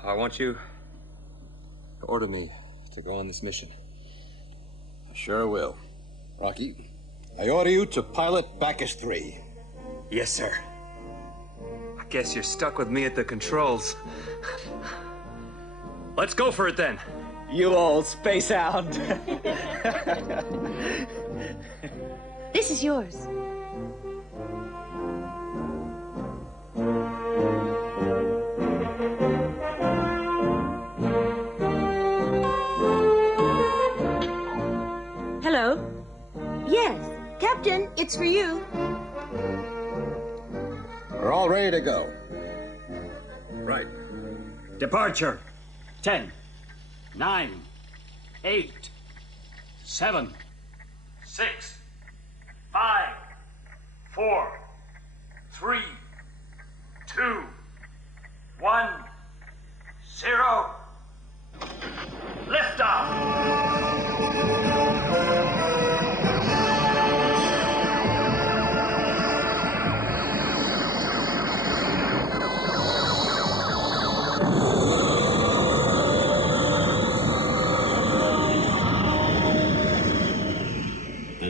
I want you to order me to go on this mission. I sure will. Rocky, I order you to pilot Bacchus 3. Yes, sir. I guess you're stuck with me at the controls. Let's go for it then. You old space hound. This is yours. Hello? Yes, Captain, it's for you. We're all ready to go. Right. Departure. 10, 9, 8, 7, 6, 5, 4, 3, 2, 1, 0. Liftoff.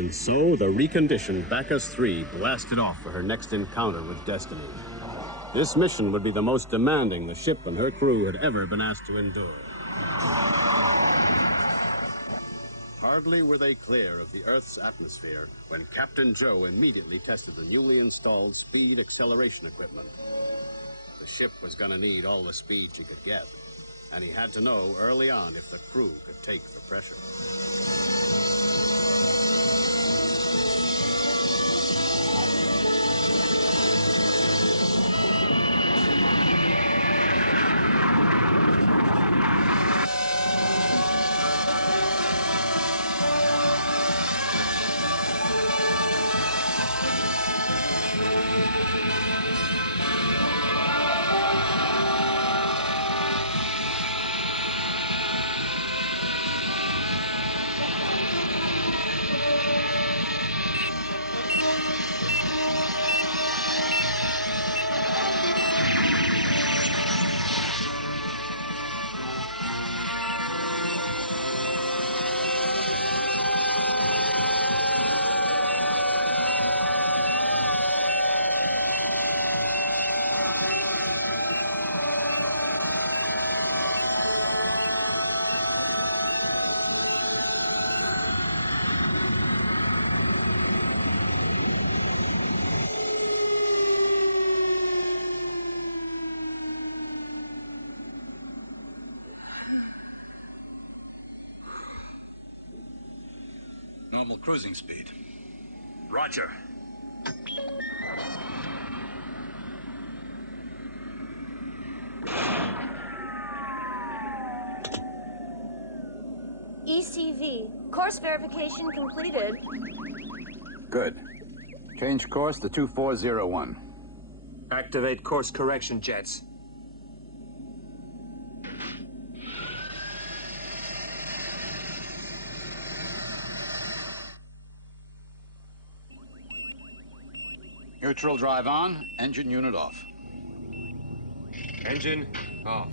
And so the reconditioned Bacchus 3 blasted off for her next encounter with destiny. This mission would be the most demanding the ship and her crew had ever been asked to endure. Hardly were they clear of the Earth's atmosphere when Captain Joe immediately tested the newly installed speed acceleration equipment. The ship was going to need all the speed she could get, and he had to know early on if the crew could take the pressure. Normal cruising speed. Roger. ECV. Course verification completed. Good. Change course to 2401. Activate course correction jets. Neutral drive on, engine unit off. Engine off.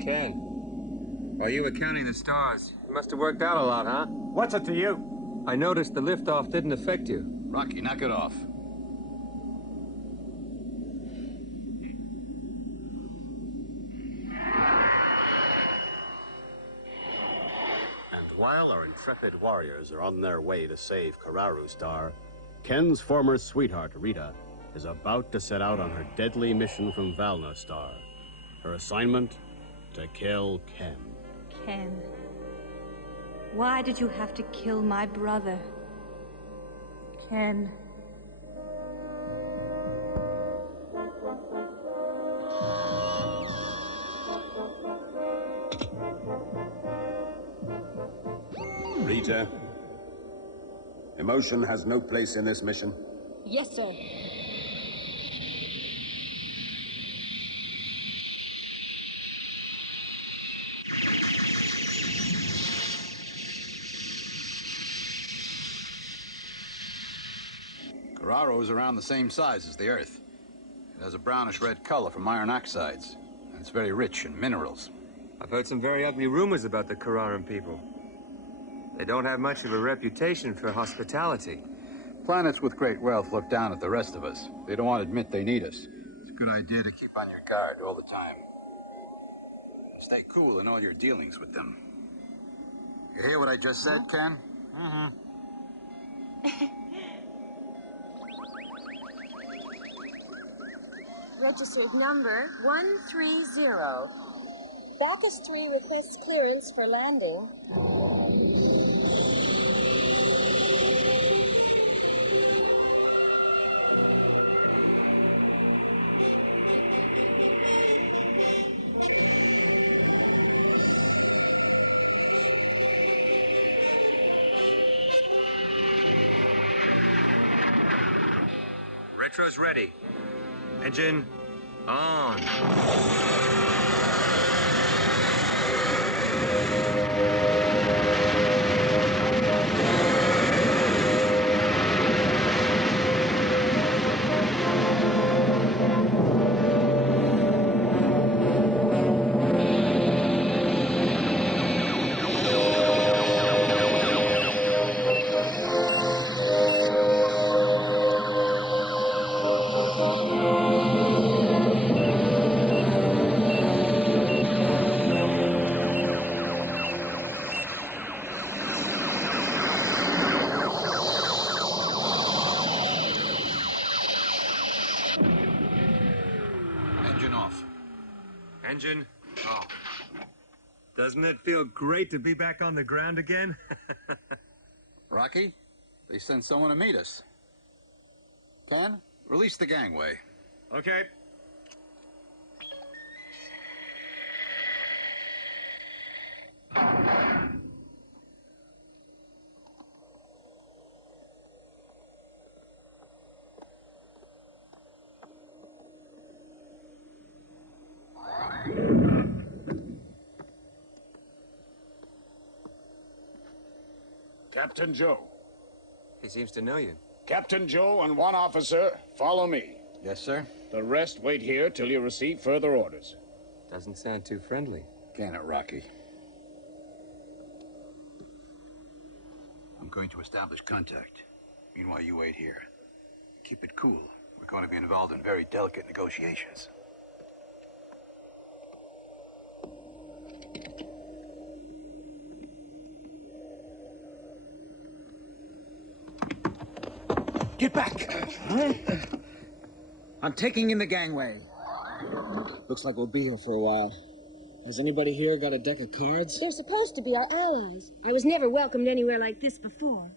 Ken, while you were counting the stars, it must have worked out a lot, huh? What's it to you? I noticed the liftoff didn't affect you. Rocky, knock it off. And while our intrepid warriors are on their way to save Kararu Star, Ken's former sweetheart, Rita, is about to set out on her deadly mission from Valna Star. Her assignment? To kill Ken. Ken, why did you have to kill my brother? Ken. Rita, emotion has no place in this mission. Yes, sir. Kararu is around the same size as the Earth. It has a brownish-red color from iron oxides, and it's very rich in minerals. I've heard some very ugly rumors about the Kararan people. They don't have much of a reputation for hospitality. Planets with great wealth look down at the rest of us. They don't want to admit they need us. It's a good idea to keep on your guard all the time. Stay cool in all your dealings with them. You hear what I just said, Ken? Registered number 130. Bacchus 3 requests clearance for landing. Nitro's ready. Engine on. Engine off. Engine off. Doesn't it feel great to be back on the ground again? Rocky, they sent someone to meet us. Ken, release the gangway. Okay. Captain Joe. He seems to know you. Captain Joe and one officer, follow me. Yes, sir. The rest wait here till you receive further orders. Doesn't sound too friendly. Can it, Rocky? I'm going to establish contact. Meanwhile, you wait here. Keep it cool. We're going to be involved in very delicate negotiations. Get back! I'm taking in the gangway. Looks like we'll be here for a while. Has anybody here got a deck of cards? They're supposed to be our allies. I was never welcomed anywhere like this before.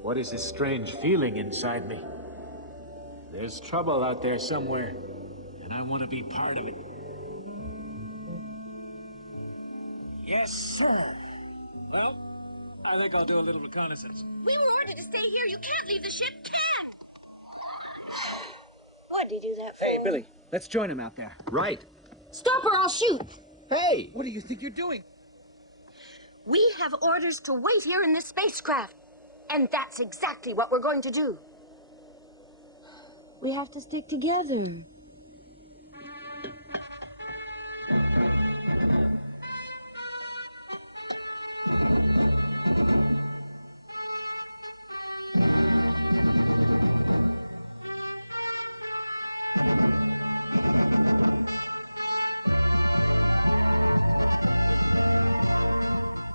What is this strange feeling inside me? There's trouble out there somewhere, and I want to be part of it. Yes, sir. Well, I think I'll do a little reconnaissance. We were ordered to stay here. You can't leave the ship. Can't! What'd he do that for? Hey, Billy, let's join him out there. Right. Stop or I'll shoot! Hey, what do you think you're doing? We have orders to wait here in this spacecraft. And that's exactly what we're going to do. We have to stick together.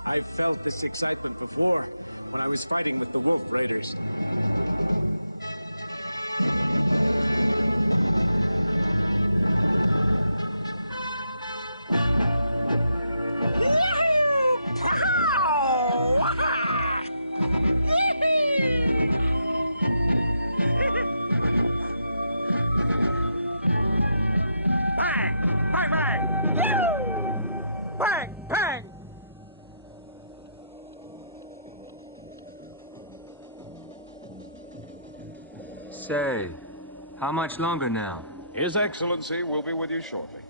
I felt this excitement before when I was fighting with the Wolf Raiders. Bang! Bang, bang! Bang, bang! Say, how much longer now? His Excellency will be with you shortly.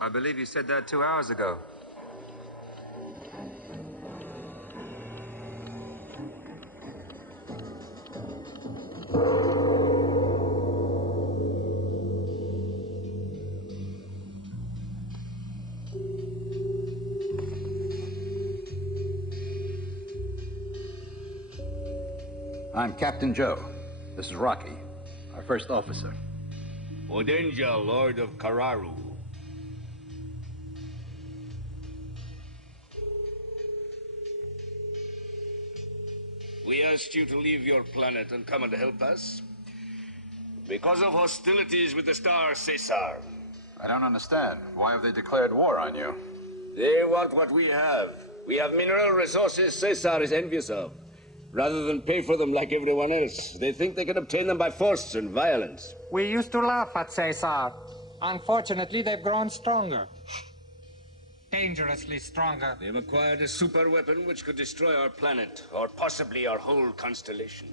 I believe you said that 2 hours ago. I'm Captain Joe. This is Rocky, our first officer. Odenja, Lord of Kararu. We asked you to leave your planet and come and help us because of hostilities with the star Caesar. I don't understand. Why have they declared war on you? They want what we have. We have mineral resources Caesar is envious of. Rather than pay for them like everyone else, they think they can obtain them by force and violence. We used to laugh at Caesar. Unfortunately, they've grown stronger. Dangerously stronger. They've acquired a super weapon which could destroy our planet, or possibly our whole constellation.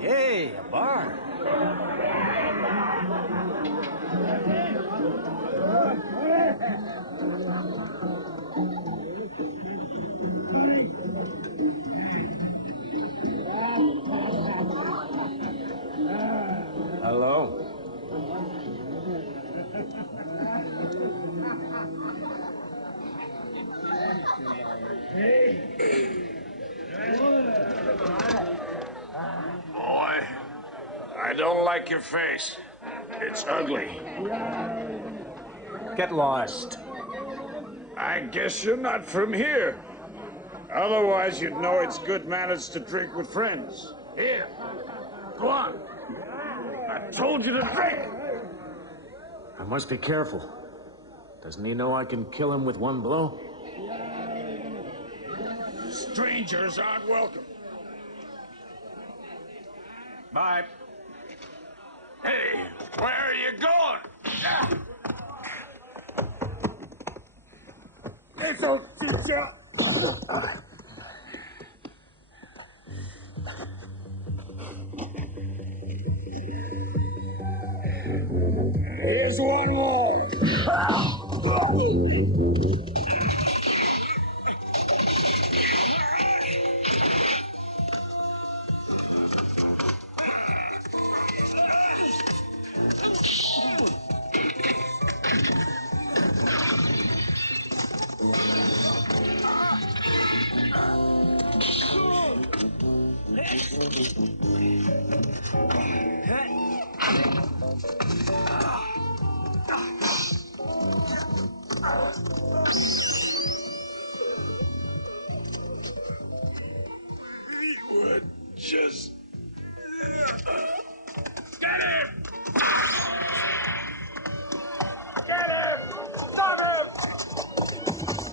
Hey, a bar. Hello? Boy, I don't like your face. It's ugly. Get lost. I guess you're not from here. Otherwise, you'd know it's good manners to drink with friends. Here, go on. I told you to drink. I must be careful. Doesn't he know I can kill him with one blow? Strangers aren't welcome. Bye. Hey, where are you going? This'll teach you. Here's one more. Just... Get him! Get him! Stop him!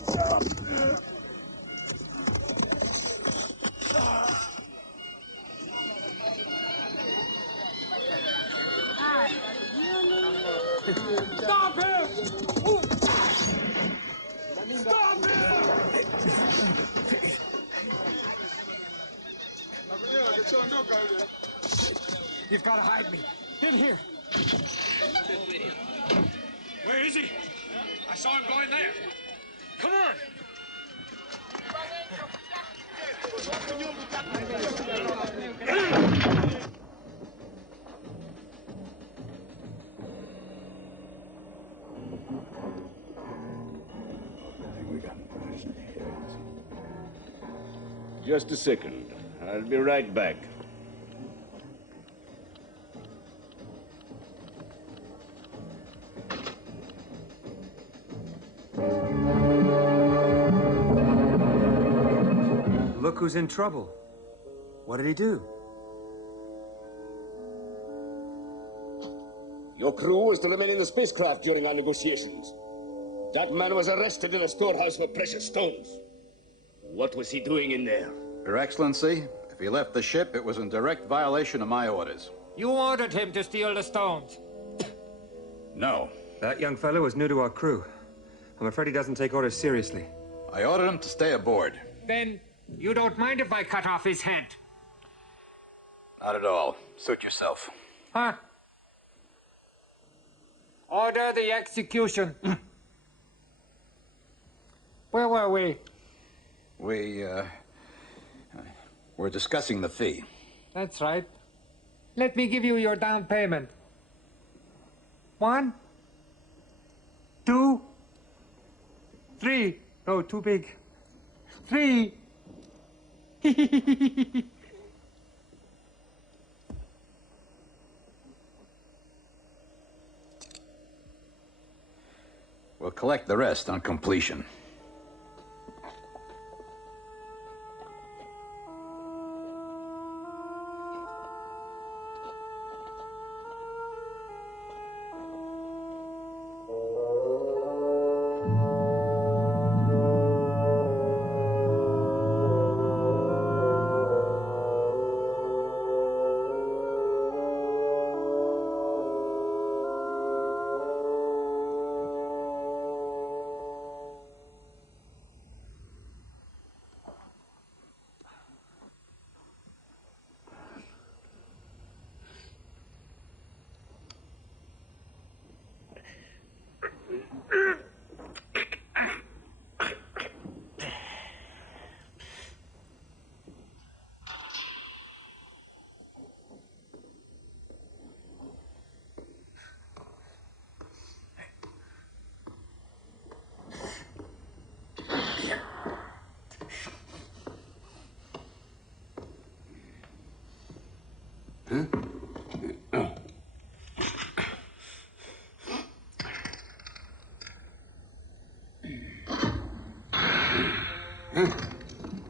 Stop him! Stop him! You've got to hide me. In here. Where is he? I saw him going there. Come on! Just a second. I'll be right back. Look who's in trouble. What did he do? Your crew was to remain in the spacecraft during our negotiations. That man was arrested in a storehouse for precious stones. What was he doing in there? Your Excellency, if he left the ship, it was in direct violation of my orders. You ordered him to steal the stones. No. That young fellow is new to our crew. I'm afraid he doesn't take orders seriously. I ordered him to stay aboard. Then you don't mind if I cut off his head? Not at all. Suit yourself. Huh? Order the execution. Where were we? We're discussing the fee. That's right. Let me give you your down payment. 1, 2, 3. Oh, too big. 3. We'll collect the rest on completion.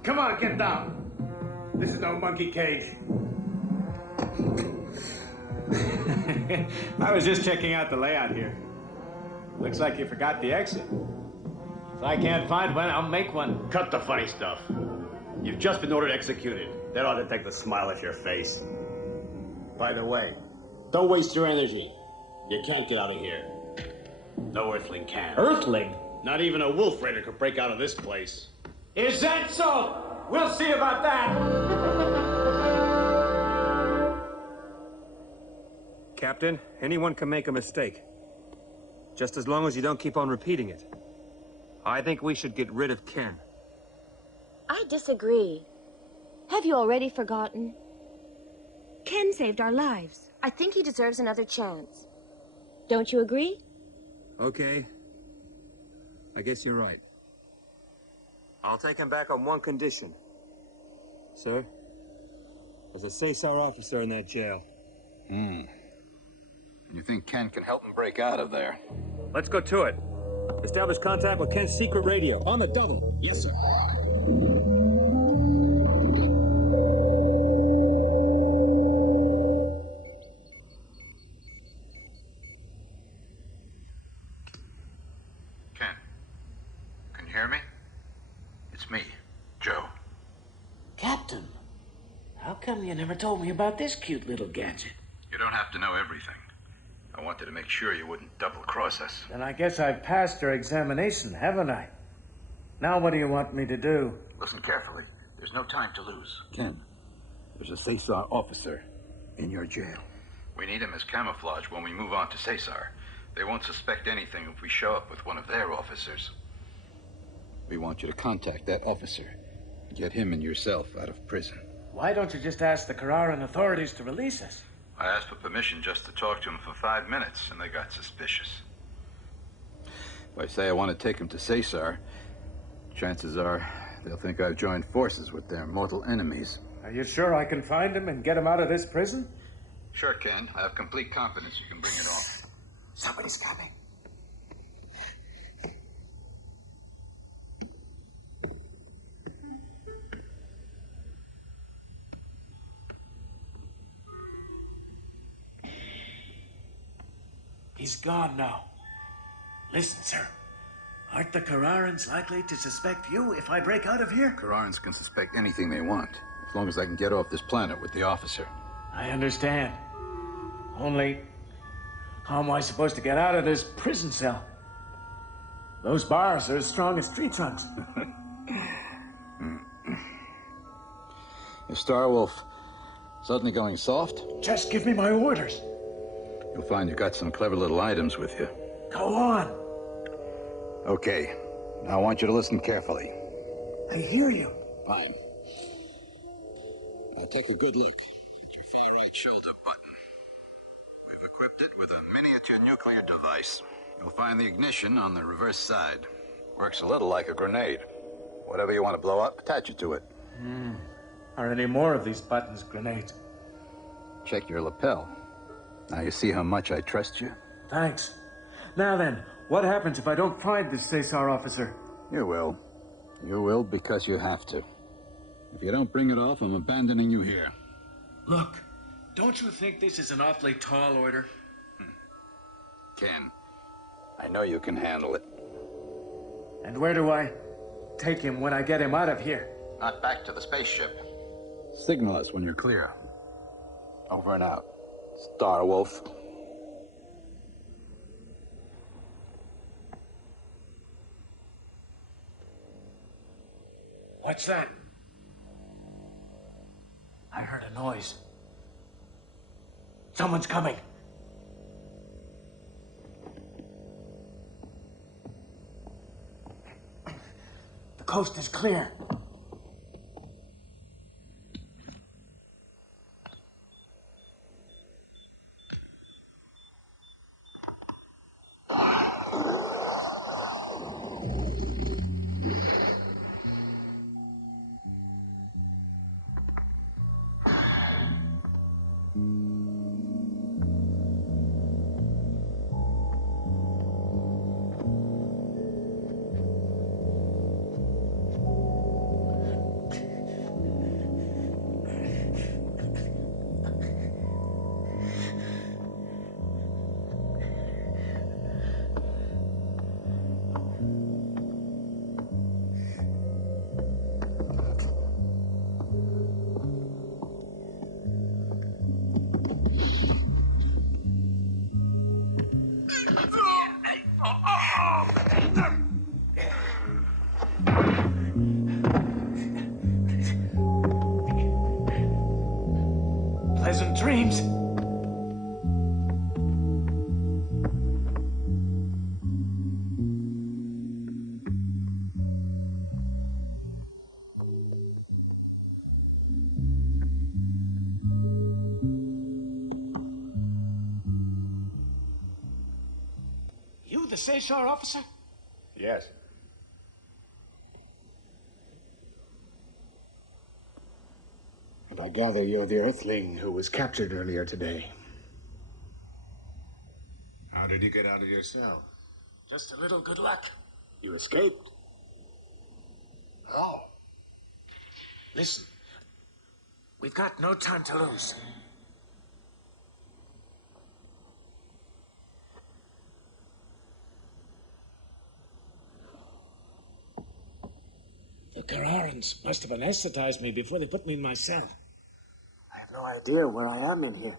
Come on, get down. This is no monkey cage. I was just checking out the layout here. Looks like you forgot the exit. If I can't find one, I'll make one. Cut the funny stuff. You've just been ordered executed. That ought to take the smile off your face. By the way, don't waste your energy. You can't get out of here. No Earthling can. Earthling? Not even a wolf raider could break out of this place. Is that so? We'll see about that. Captain, anyone can make a mistake. Just as long as you don't keep on repeating it. I think we should get rid of Ken. I disagree. Have you already forgotten? Ken saved our lives. I think he deserves another chance. Don't you agree? Okay. I guess you're right. I'll take him back on one condition. Sir, there's a Caesar officer in that jail. You think Ken can help him break out of there? Let's go to it. Establish contact with Ken's secret radio. On the double. Yes, sir. Ken, can you hear me? It's me, Joe. Captain, how come you never told me about this cute little gadget? You don't have to know everything. I wanted to make sure you wouldn't double-cross us. Then I guess I've passed your examination, haven't I? Now what do you want me to do? Listen carefully. There's no time to lose. Ken, there's a Caesar officer in your jail. We need him as camouflage when we move on to Caesar. They won't suspect anything if we show up with one of their officers. We want you to contact that officer. Get him and yourself out of prison. Why don't you just ask the Carrarian authorities to release us? I asked for permission just to talk to him for 5 minutes, and they got suspicious. If I say I want to take him to Caesar, chances are they'll think I've joined forces with their mortal enemies. Are you sure I can find him and get him out of this prison? Sure, Ken. I have complete confidence you can bring it off. Somebody's coming. He's gone now. Listen, sir. Aren't the Kararans likely to suspect you if I break out of here? Kararans can suspect anything they want, as long as I can get off this planet with the officer. I understand. Only, how am I supposed to get out of this prison cell? Those bars are as strong as tree trunks. Is Starwolf suddenly going soft? Just give me my orders. You'll find you got some clever little items with you. Go on. Okay, now I want you to listen carefully. I hear you. Fine. Now take a good look at your far right shoulder button. We've equipped it with a miniature nuclear device. You'll find the ignition on the reverse side. Works a little like a grenade. Whatever you want to blow up, attach it to it. Are any more of these buttons grenades? Check your lapel. Now you see how much I trust you? Thanks. Now then, what happens if I don't find this Caesar officer? You will. You will because you have to. If you don't bring it off, I'm abandoning you here. Look, don't you think this is an awfully tall order? Ken, I know you can handle it. And where do I take him when I get him out of here? Not back to the spaceship. Signal us when you're clear. Over and out. Starwolf. What's that? I heard a noise. Someone's coming. The coast is clear. Pleasant dreams. You the Caesar officer? Yes. And I gather you're the Earthling who was captured earlier today. How did you get out of your cell? Just a little good luck. You escaped. Oh. Listen. We've got no time to lose. The Kararans must have anesthetized me before they put me in my cell. I have no idea where I am in here.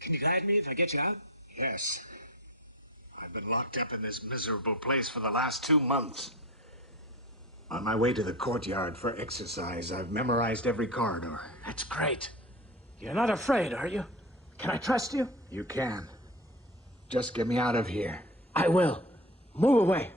Can you guide me if I get you out? Yes. I've been locked up in this miserable place for the last 2 months. On my way to the courtyard for exercise, I've memorized every corridor. That's great. You're not afraid, are you? Can I trust you? You can. Just get me out of here. I will. Move away.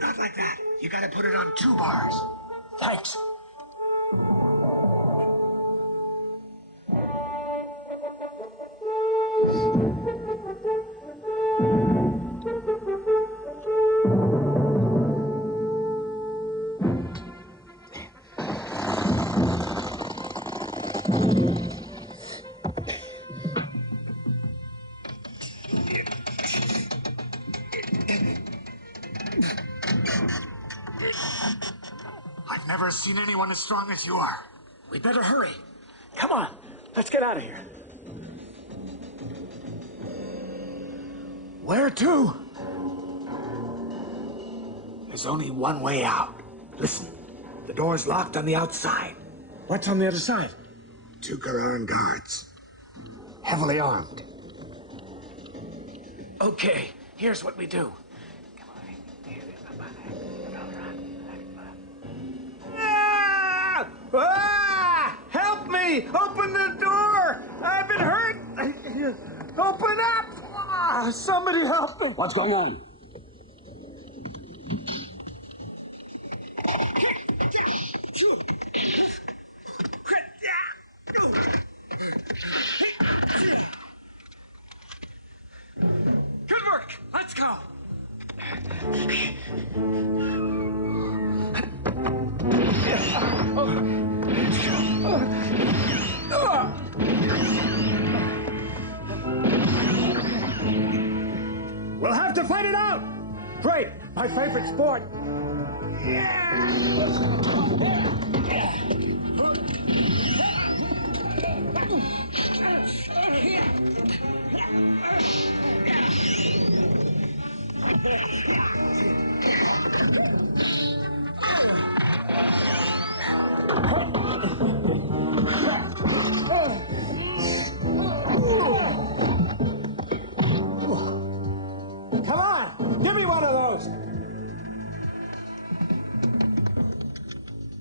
Not like that. You gotta put it on 2 bars. Thanks. Never seen anyone as strong as you are. We'd better hurry. Come on, let's get out of here. Where to? There's only one way out. Listen, the door's locked on the outside. What's on the other side? 2 Kararan guards. Heavily armed. Okay, here's what we do. Ah! Help me! Open the door! I've been hurt! Open up! Ah, somebody help me! What's going on? Good work! Let's go! We'll have to fight it out! Great! My favorite sport! Come on! Give me one of those!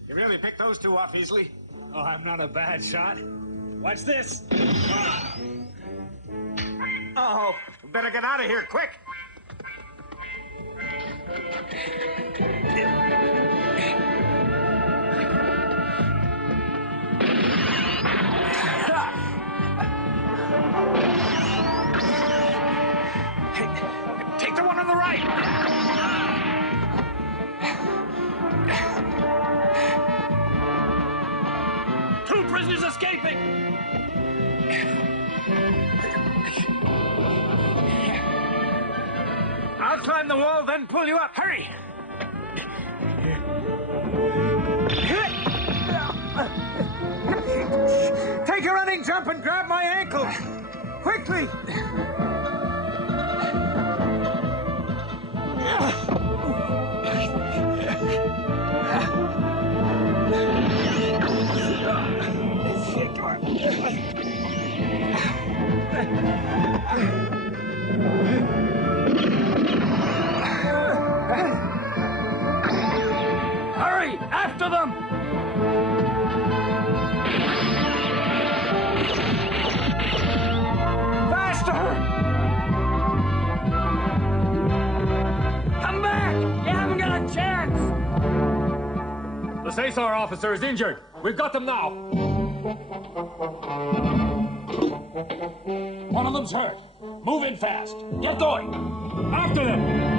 You really picked those two off easily? Oh, I'm not a bad shot. Watch this! Oh, better get out of here, quick! Take the one on the right! Two prisoners escaping! I'll climb the wall, then pull you up. Hurry! Take a running jump and grab my ankle! Quickly! Hurry! After them! Faster! Come back! You haven't got a chance! The Caesar officer is injured. We've got them now. One of them's hurt. Move in fast. Get going. After them!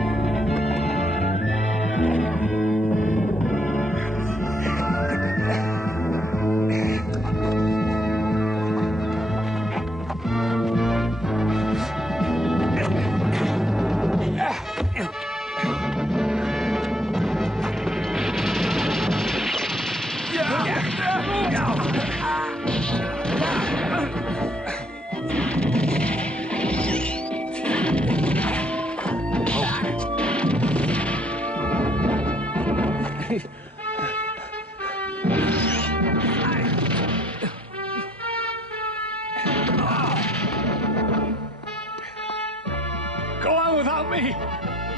Go on without me!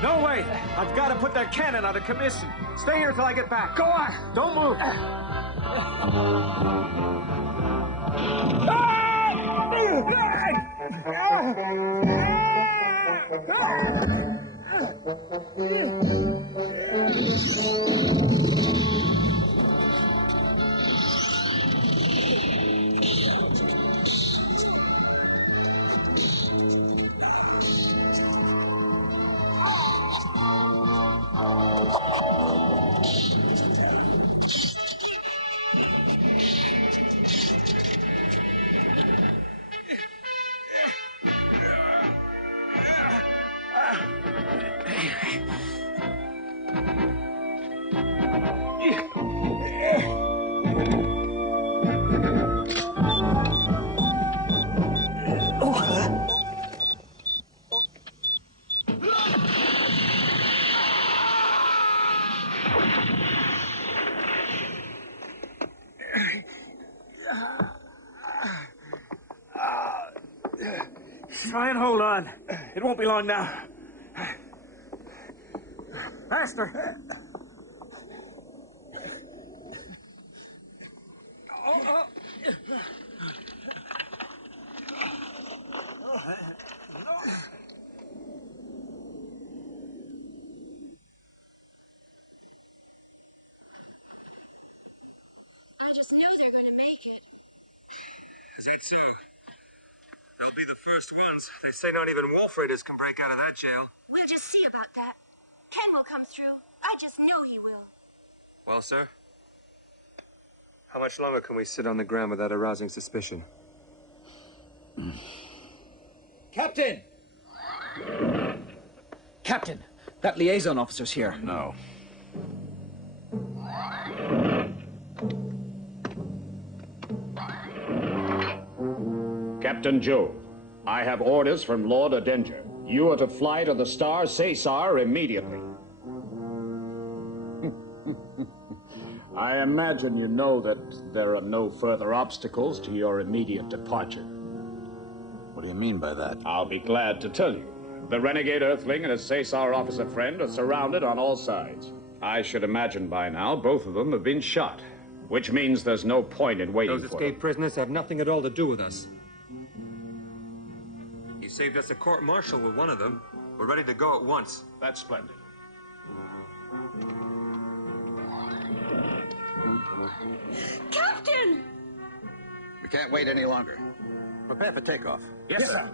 No way! I've got to put that cannon out of commission. Stay here till I get back. Go on! Don't move! Try and hold on. It won't be long now. Faster! I just know they're going to make it. Is that so? They'll be the first ones. They say not even wolf raiders can break out of that jail. We'll just see about that. Ken will come through. I just know he will. Well, sir? How much longer can we sit on the ground without arousing suspicion? Captain! Captain, that liaison officer's here. No. Captain Joe, I have orders from Lord Adenger. You are to fly to the star Caesar immediately. I imagine you know that there are no further obstacles to your immediate departure. What do you mean by that? I'll be glad to tell you. The renegade Earthling and his Caesar officer friend are surrounded on all sides. I should imagine by now both of them have been shot, which means there's no point in waiting Those for escaped them. prisoners have nothing at all to do with us. You saved us a court-martial with one of them. We're ready to go at once. That's splendid. Captain! We can't wait any longer. Prepare for takeoff. Yes, sir.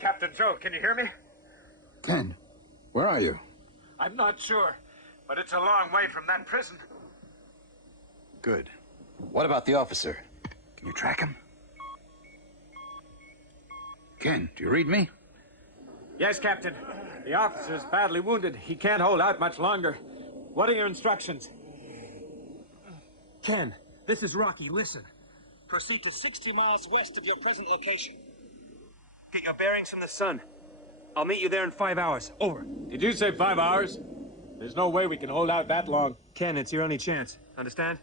Captain Joe, can you hear me? Ken, where are you? I'm not sure, but it's a long way from that prison. Good. What about the officer? Can you track him? Ken, do you read me? Yes, Captain. The officer's badly wounded. He can't hold out much longer. What are your instructions? Ken, this is Rocky. Listen. Proceed to 60 miles west of your present location. Get your bearings from the sun. I'll meet you there in 5 hours. Over. Did you say 5 hours? There's no way we can hold out that long. Ken, it's your only chance. Understand?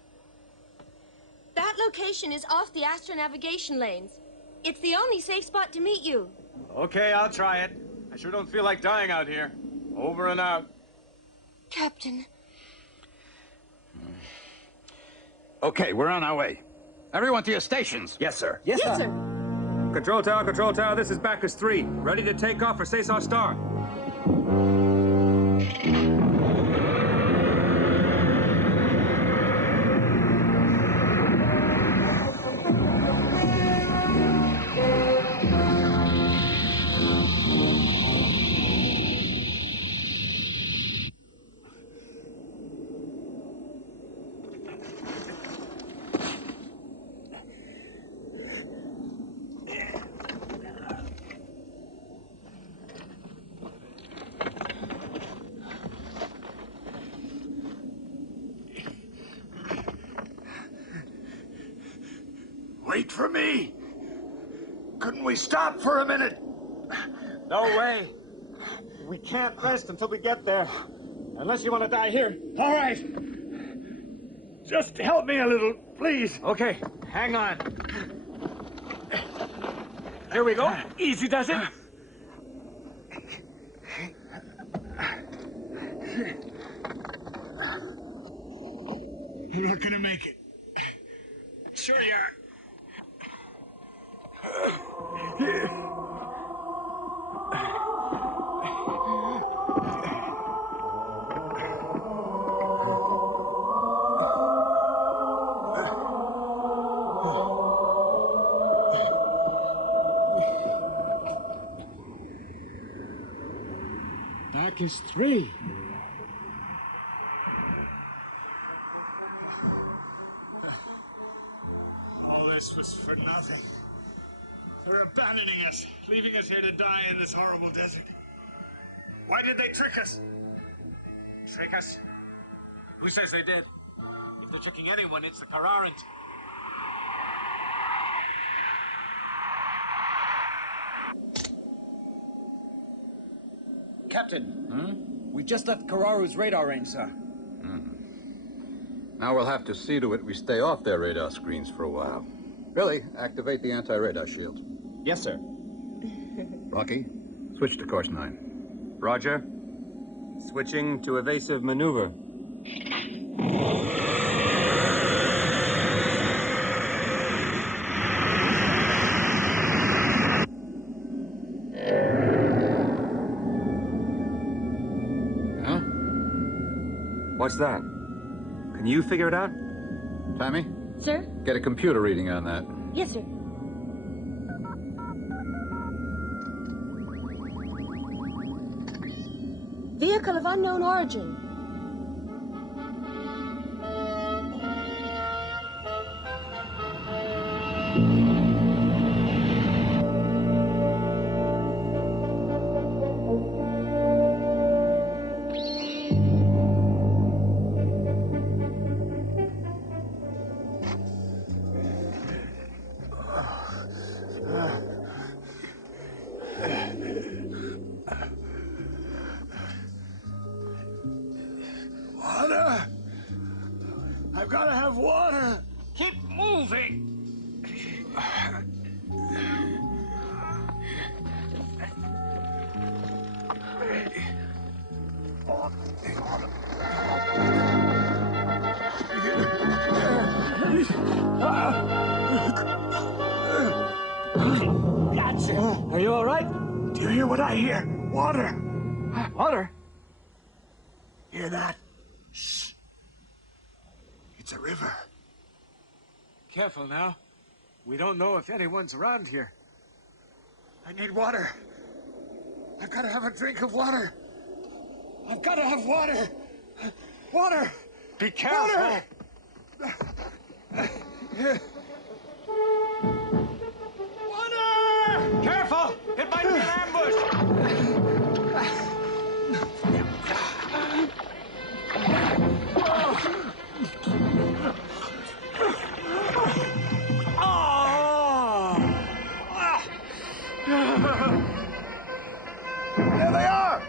That location is off the astronavigation lanes. It's the only safe spot to meet you. Okay, I'll try it. I sure don't feel like dying out here. Over and out. Captain. Okay, we're on our way. Everyone to your stations. Yes, sir. Yes, sir. Control Tower, this is Bacchus 3. Ready to take off for Caesar Star. Wait for me. Couldn't we stop for a minute? No way. We can't rest until we get there. Unless you want to die here. All right. Just help me a little, please. Okay, hang on. Here we go. Easy does it. You're not gonna make it. Sure you are. Bacchus 3. All this was for nothing. They're abandoning us, leaving us here to die in this horrible desert. Why did they trick us? Trick us? Who says they did? If they're tricking anyone, it's the Carrarans. Captain. We just left Kararu's radar range, sir. Now we'll have to see to it we stay off their radar screens for a while. Billy, activate the anti-radar shield. Yes, sir. Rocky, switch to course 9. Roger. Switching to evasive maneuver. Huh? What's that? Can you figure it out? Tammy, Sir? get a computer reading on that. Yes, sir. Vehicle of unknown origin. Water! I've got to have water! Keep moving! Gotcha! Are you all right? Do you hear what I hear? Water! Water? Hear that? Shh. It's a river. Careful now. We don't know if anyone's around here. I need water. I've got to have a drink of water. I've got to have water. Water! Be careful! Water! Careful! It might be an ambush! There they are!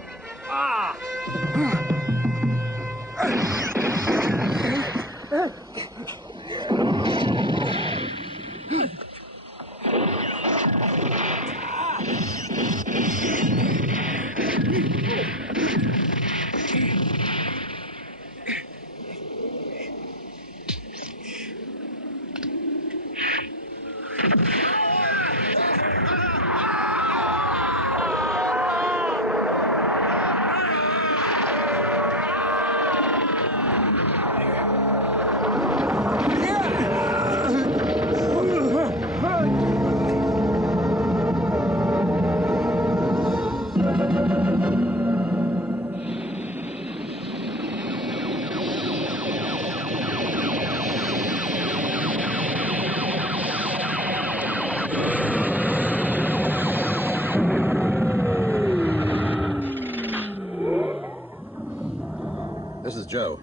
This is Joe.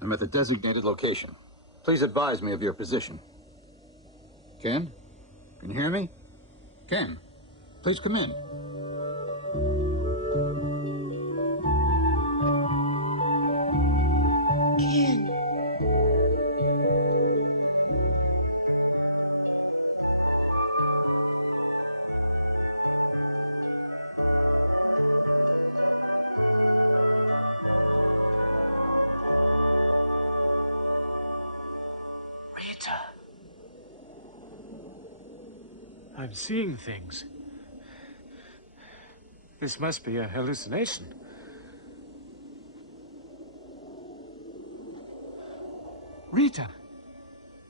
I'm at the designated location. Please advise me of your position. Ken? Can you hear me? Ken, please come in. Ken. I'm seeing things. This must be a hallucination. Rita,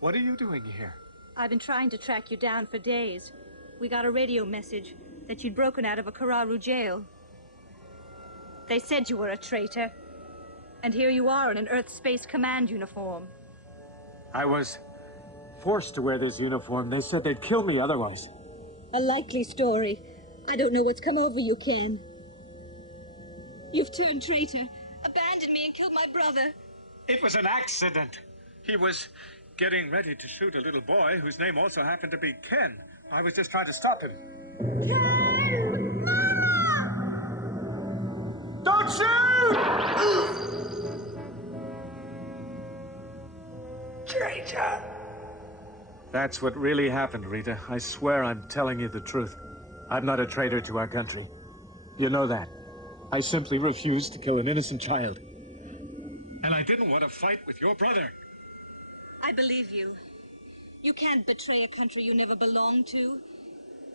what are you doing here? I've been trying to track you down for days. We got a radio message that you'd broken out of a Kararu jail. They said you were a traitor. And here you are in an Earth Space Command uniform. I was forced to wear this uniform. They said they'd kill me otherwise. A likely story. I don't know what's come over you, Ken. You've turned traitor, abandoned me and killed my brother. It was an accident. He was getting ready to shoot a little boy whose name also happened to be Ken. I was just trying to stop him. Traitor! That's what really happened, Rita. I swear I'm telling you the truth. I'm not a traitor to our country. You know that. I simply refused to kill an innocent child. And I didn't want to fight with your brother. I believe you. You can't betray a country you never belonged to.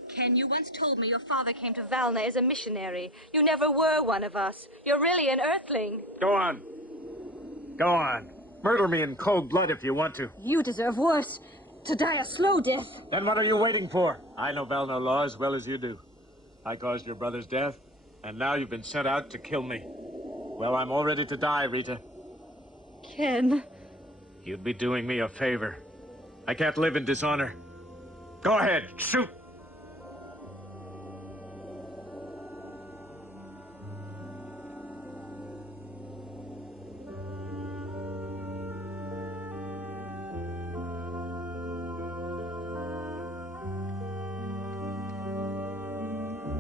Ken, you once told me your father came to Valna as a missionary. You never were one of us. You're really an Earthling. Go on. Go on. Murder me in cold blood if you want to. You deserve worse. To die a slow death. Then what are you waiting for? I know Valno law as well as you do. I caused your brother's death, and now you've been sent out to kill me. Well, I'm all ready to die, Rita. Ken. You'd be doing me a favor. I can't live in dishonor. Go ahead, shoot!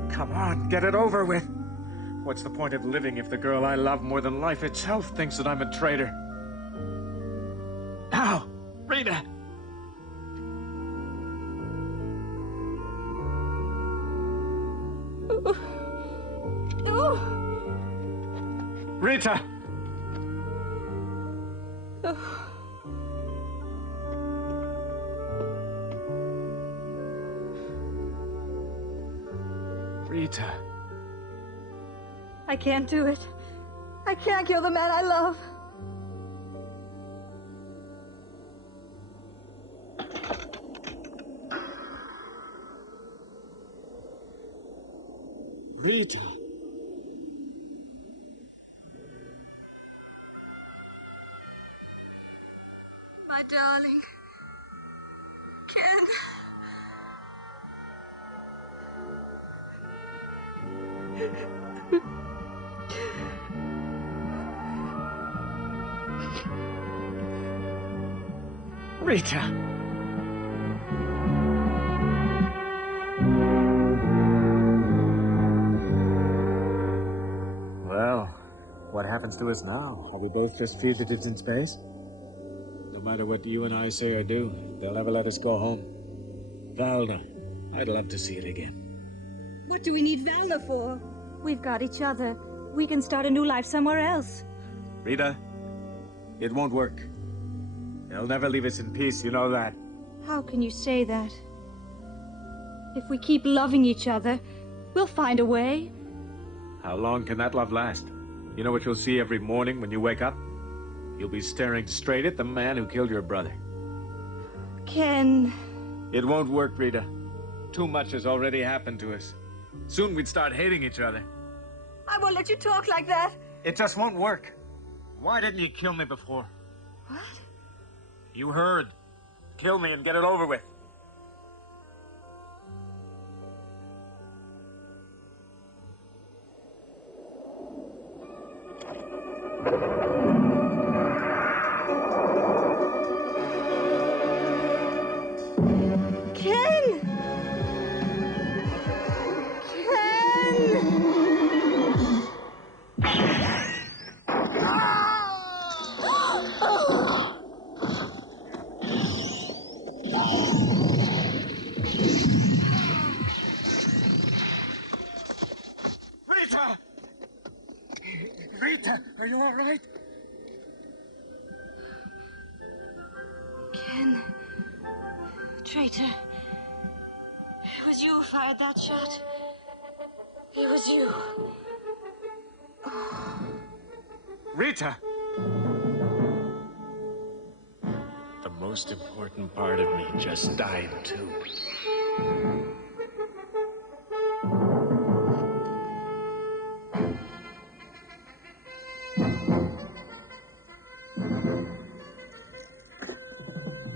Come on, get it over with. What's the point of living if the girl I love more than life itself thinks that I'm a traitor? Now, Rita! Rita! Rita. I can't do it. I can't kill the man I love. Rita. My darling. Ken. Rita. Well, what happens to us now? Are we both just fugitives in space? No matter what you and I say or do, they'll never let us go home. Valna, I'd love to see it again. What do we need Valna for? We've got each other. We can start a new life somewhere else. Rita, it won't work. They'll never leave us in peace, you know that. How can you say that? If we keep loving each other, we'll find a way. How long can that love last? You know what you'll see every morning when you wake up? You'll be staring straight at the man who killed your brother. Ken... It won't work, Rita. Too much has already happened to us. Soon we'd start hating each other. I won't let you talk like that. It just won't work. Why didn't you kill me before? What? You heard. Kill me and get it over with. Ken! Rita! Rita, are you all right? Ken... Traitor... It was you who fired that shot. It was you. Rita! The most important part of me just died, too.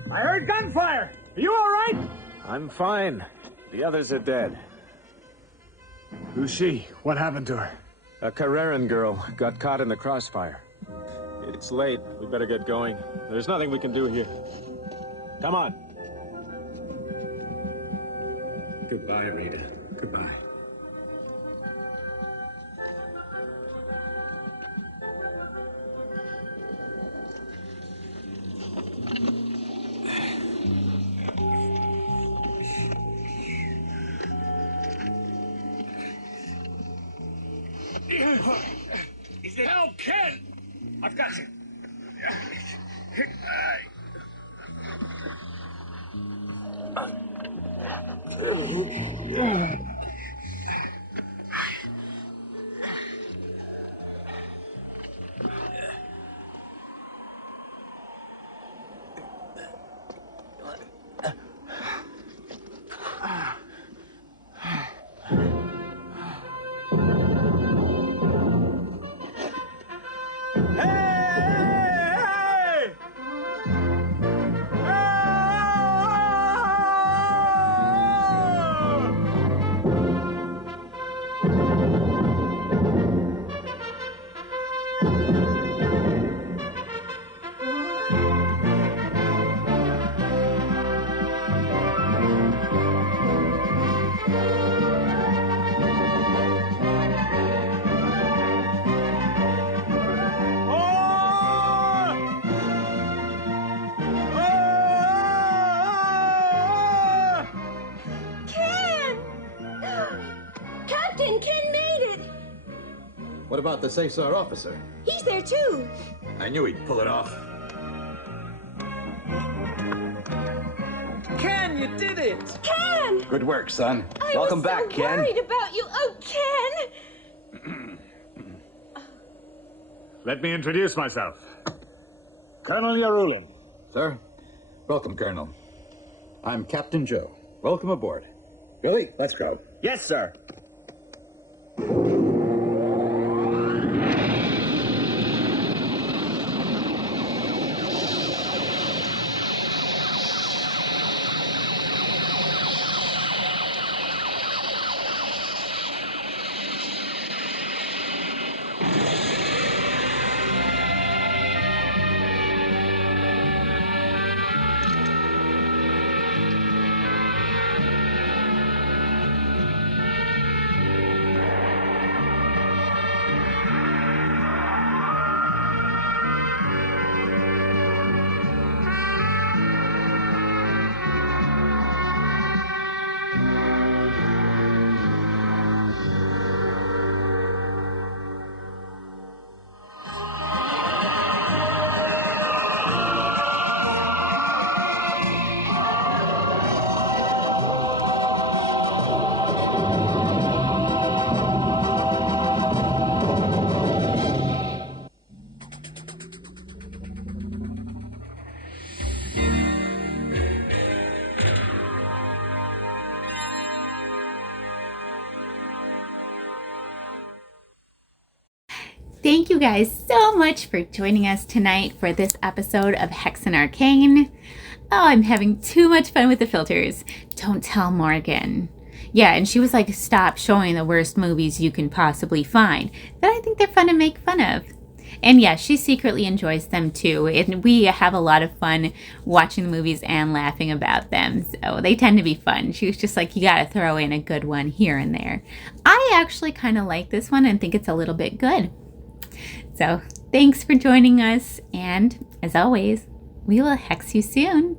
I heard gunfire! Are you all right? I'm fine. The others are dead. Who's she? What happened to her? A Carreran girl got caught in the crossfire. It's late. We better get going. There's nothing we can do here. Come on. Goodbye, Rita. Goodbye. Help, Ken! I've got you. Ken! Captain, Ken made it! What about the Cesar officer? He's there too. I knew he'd pull it off. Ken, you did it! Ken! Good work, son. Welcome I was back, so Ken. worried about you. Oh, Ken! Let me introduce myself. Colonel Yarulin. Sir, welcome, Colonel. I'm Captain Joe. Welcome aboard. Billy, let's go. Yes, sir. Thank you guys so much for joining us tonight for this episode of Hexen Arcane. Oh, I'm having too much fun with the filters. Don't tell Morgan. Yeah, and she was like, stop showing the worst movies you can possibly find. But I think they're fun to make fun of. And yeah, she secretly enjoys them too. And we have a lot of fun watching the movies and laughing about them. So they tend to be fun. She was just like, you gotta throw in a good one here and there. I actually kind of like this one and think it's a little bit good. So thanks for joining us. And as always, we will hex you soon.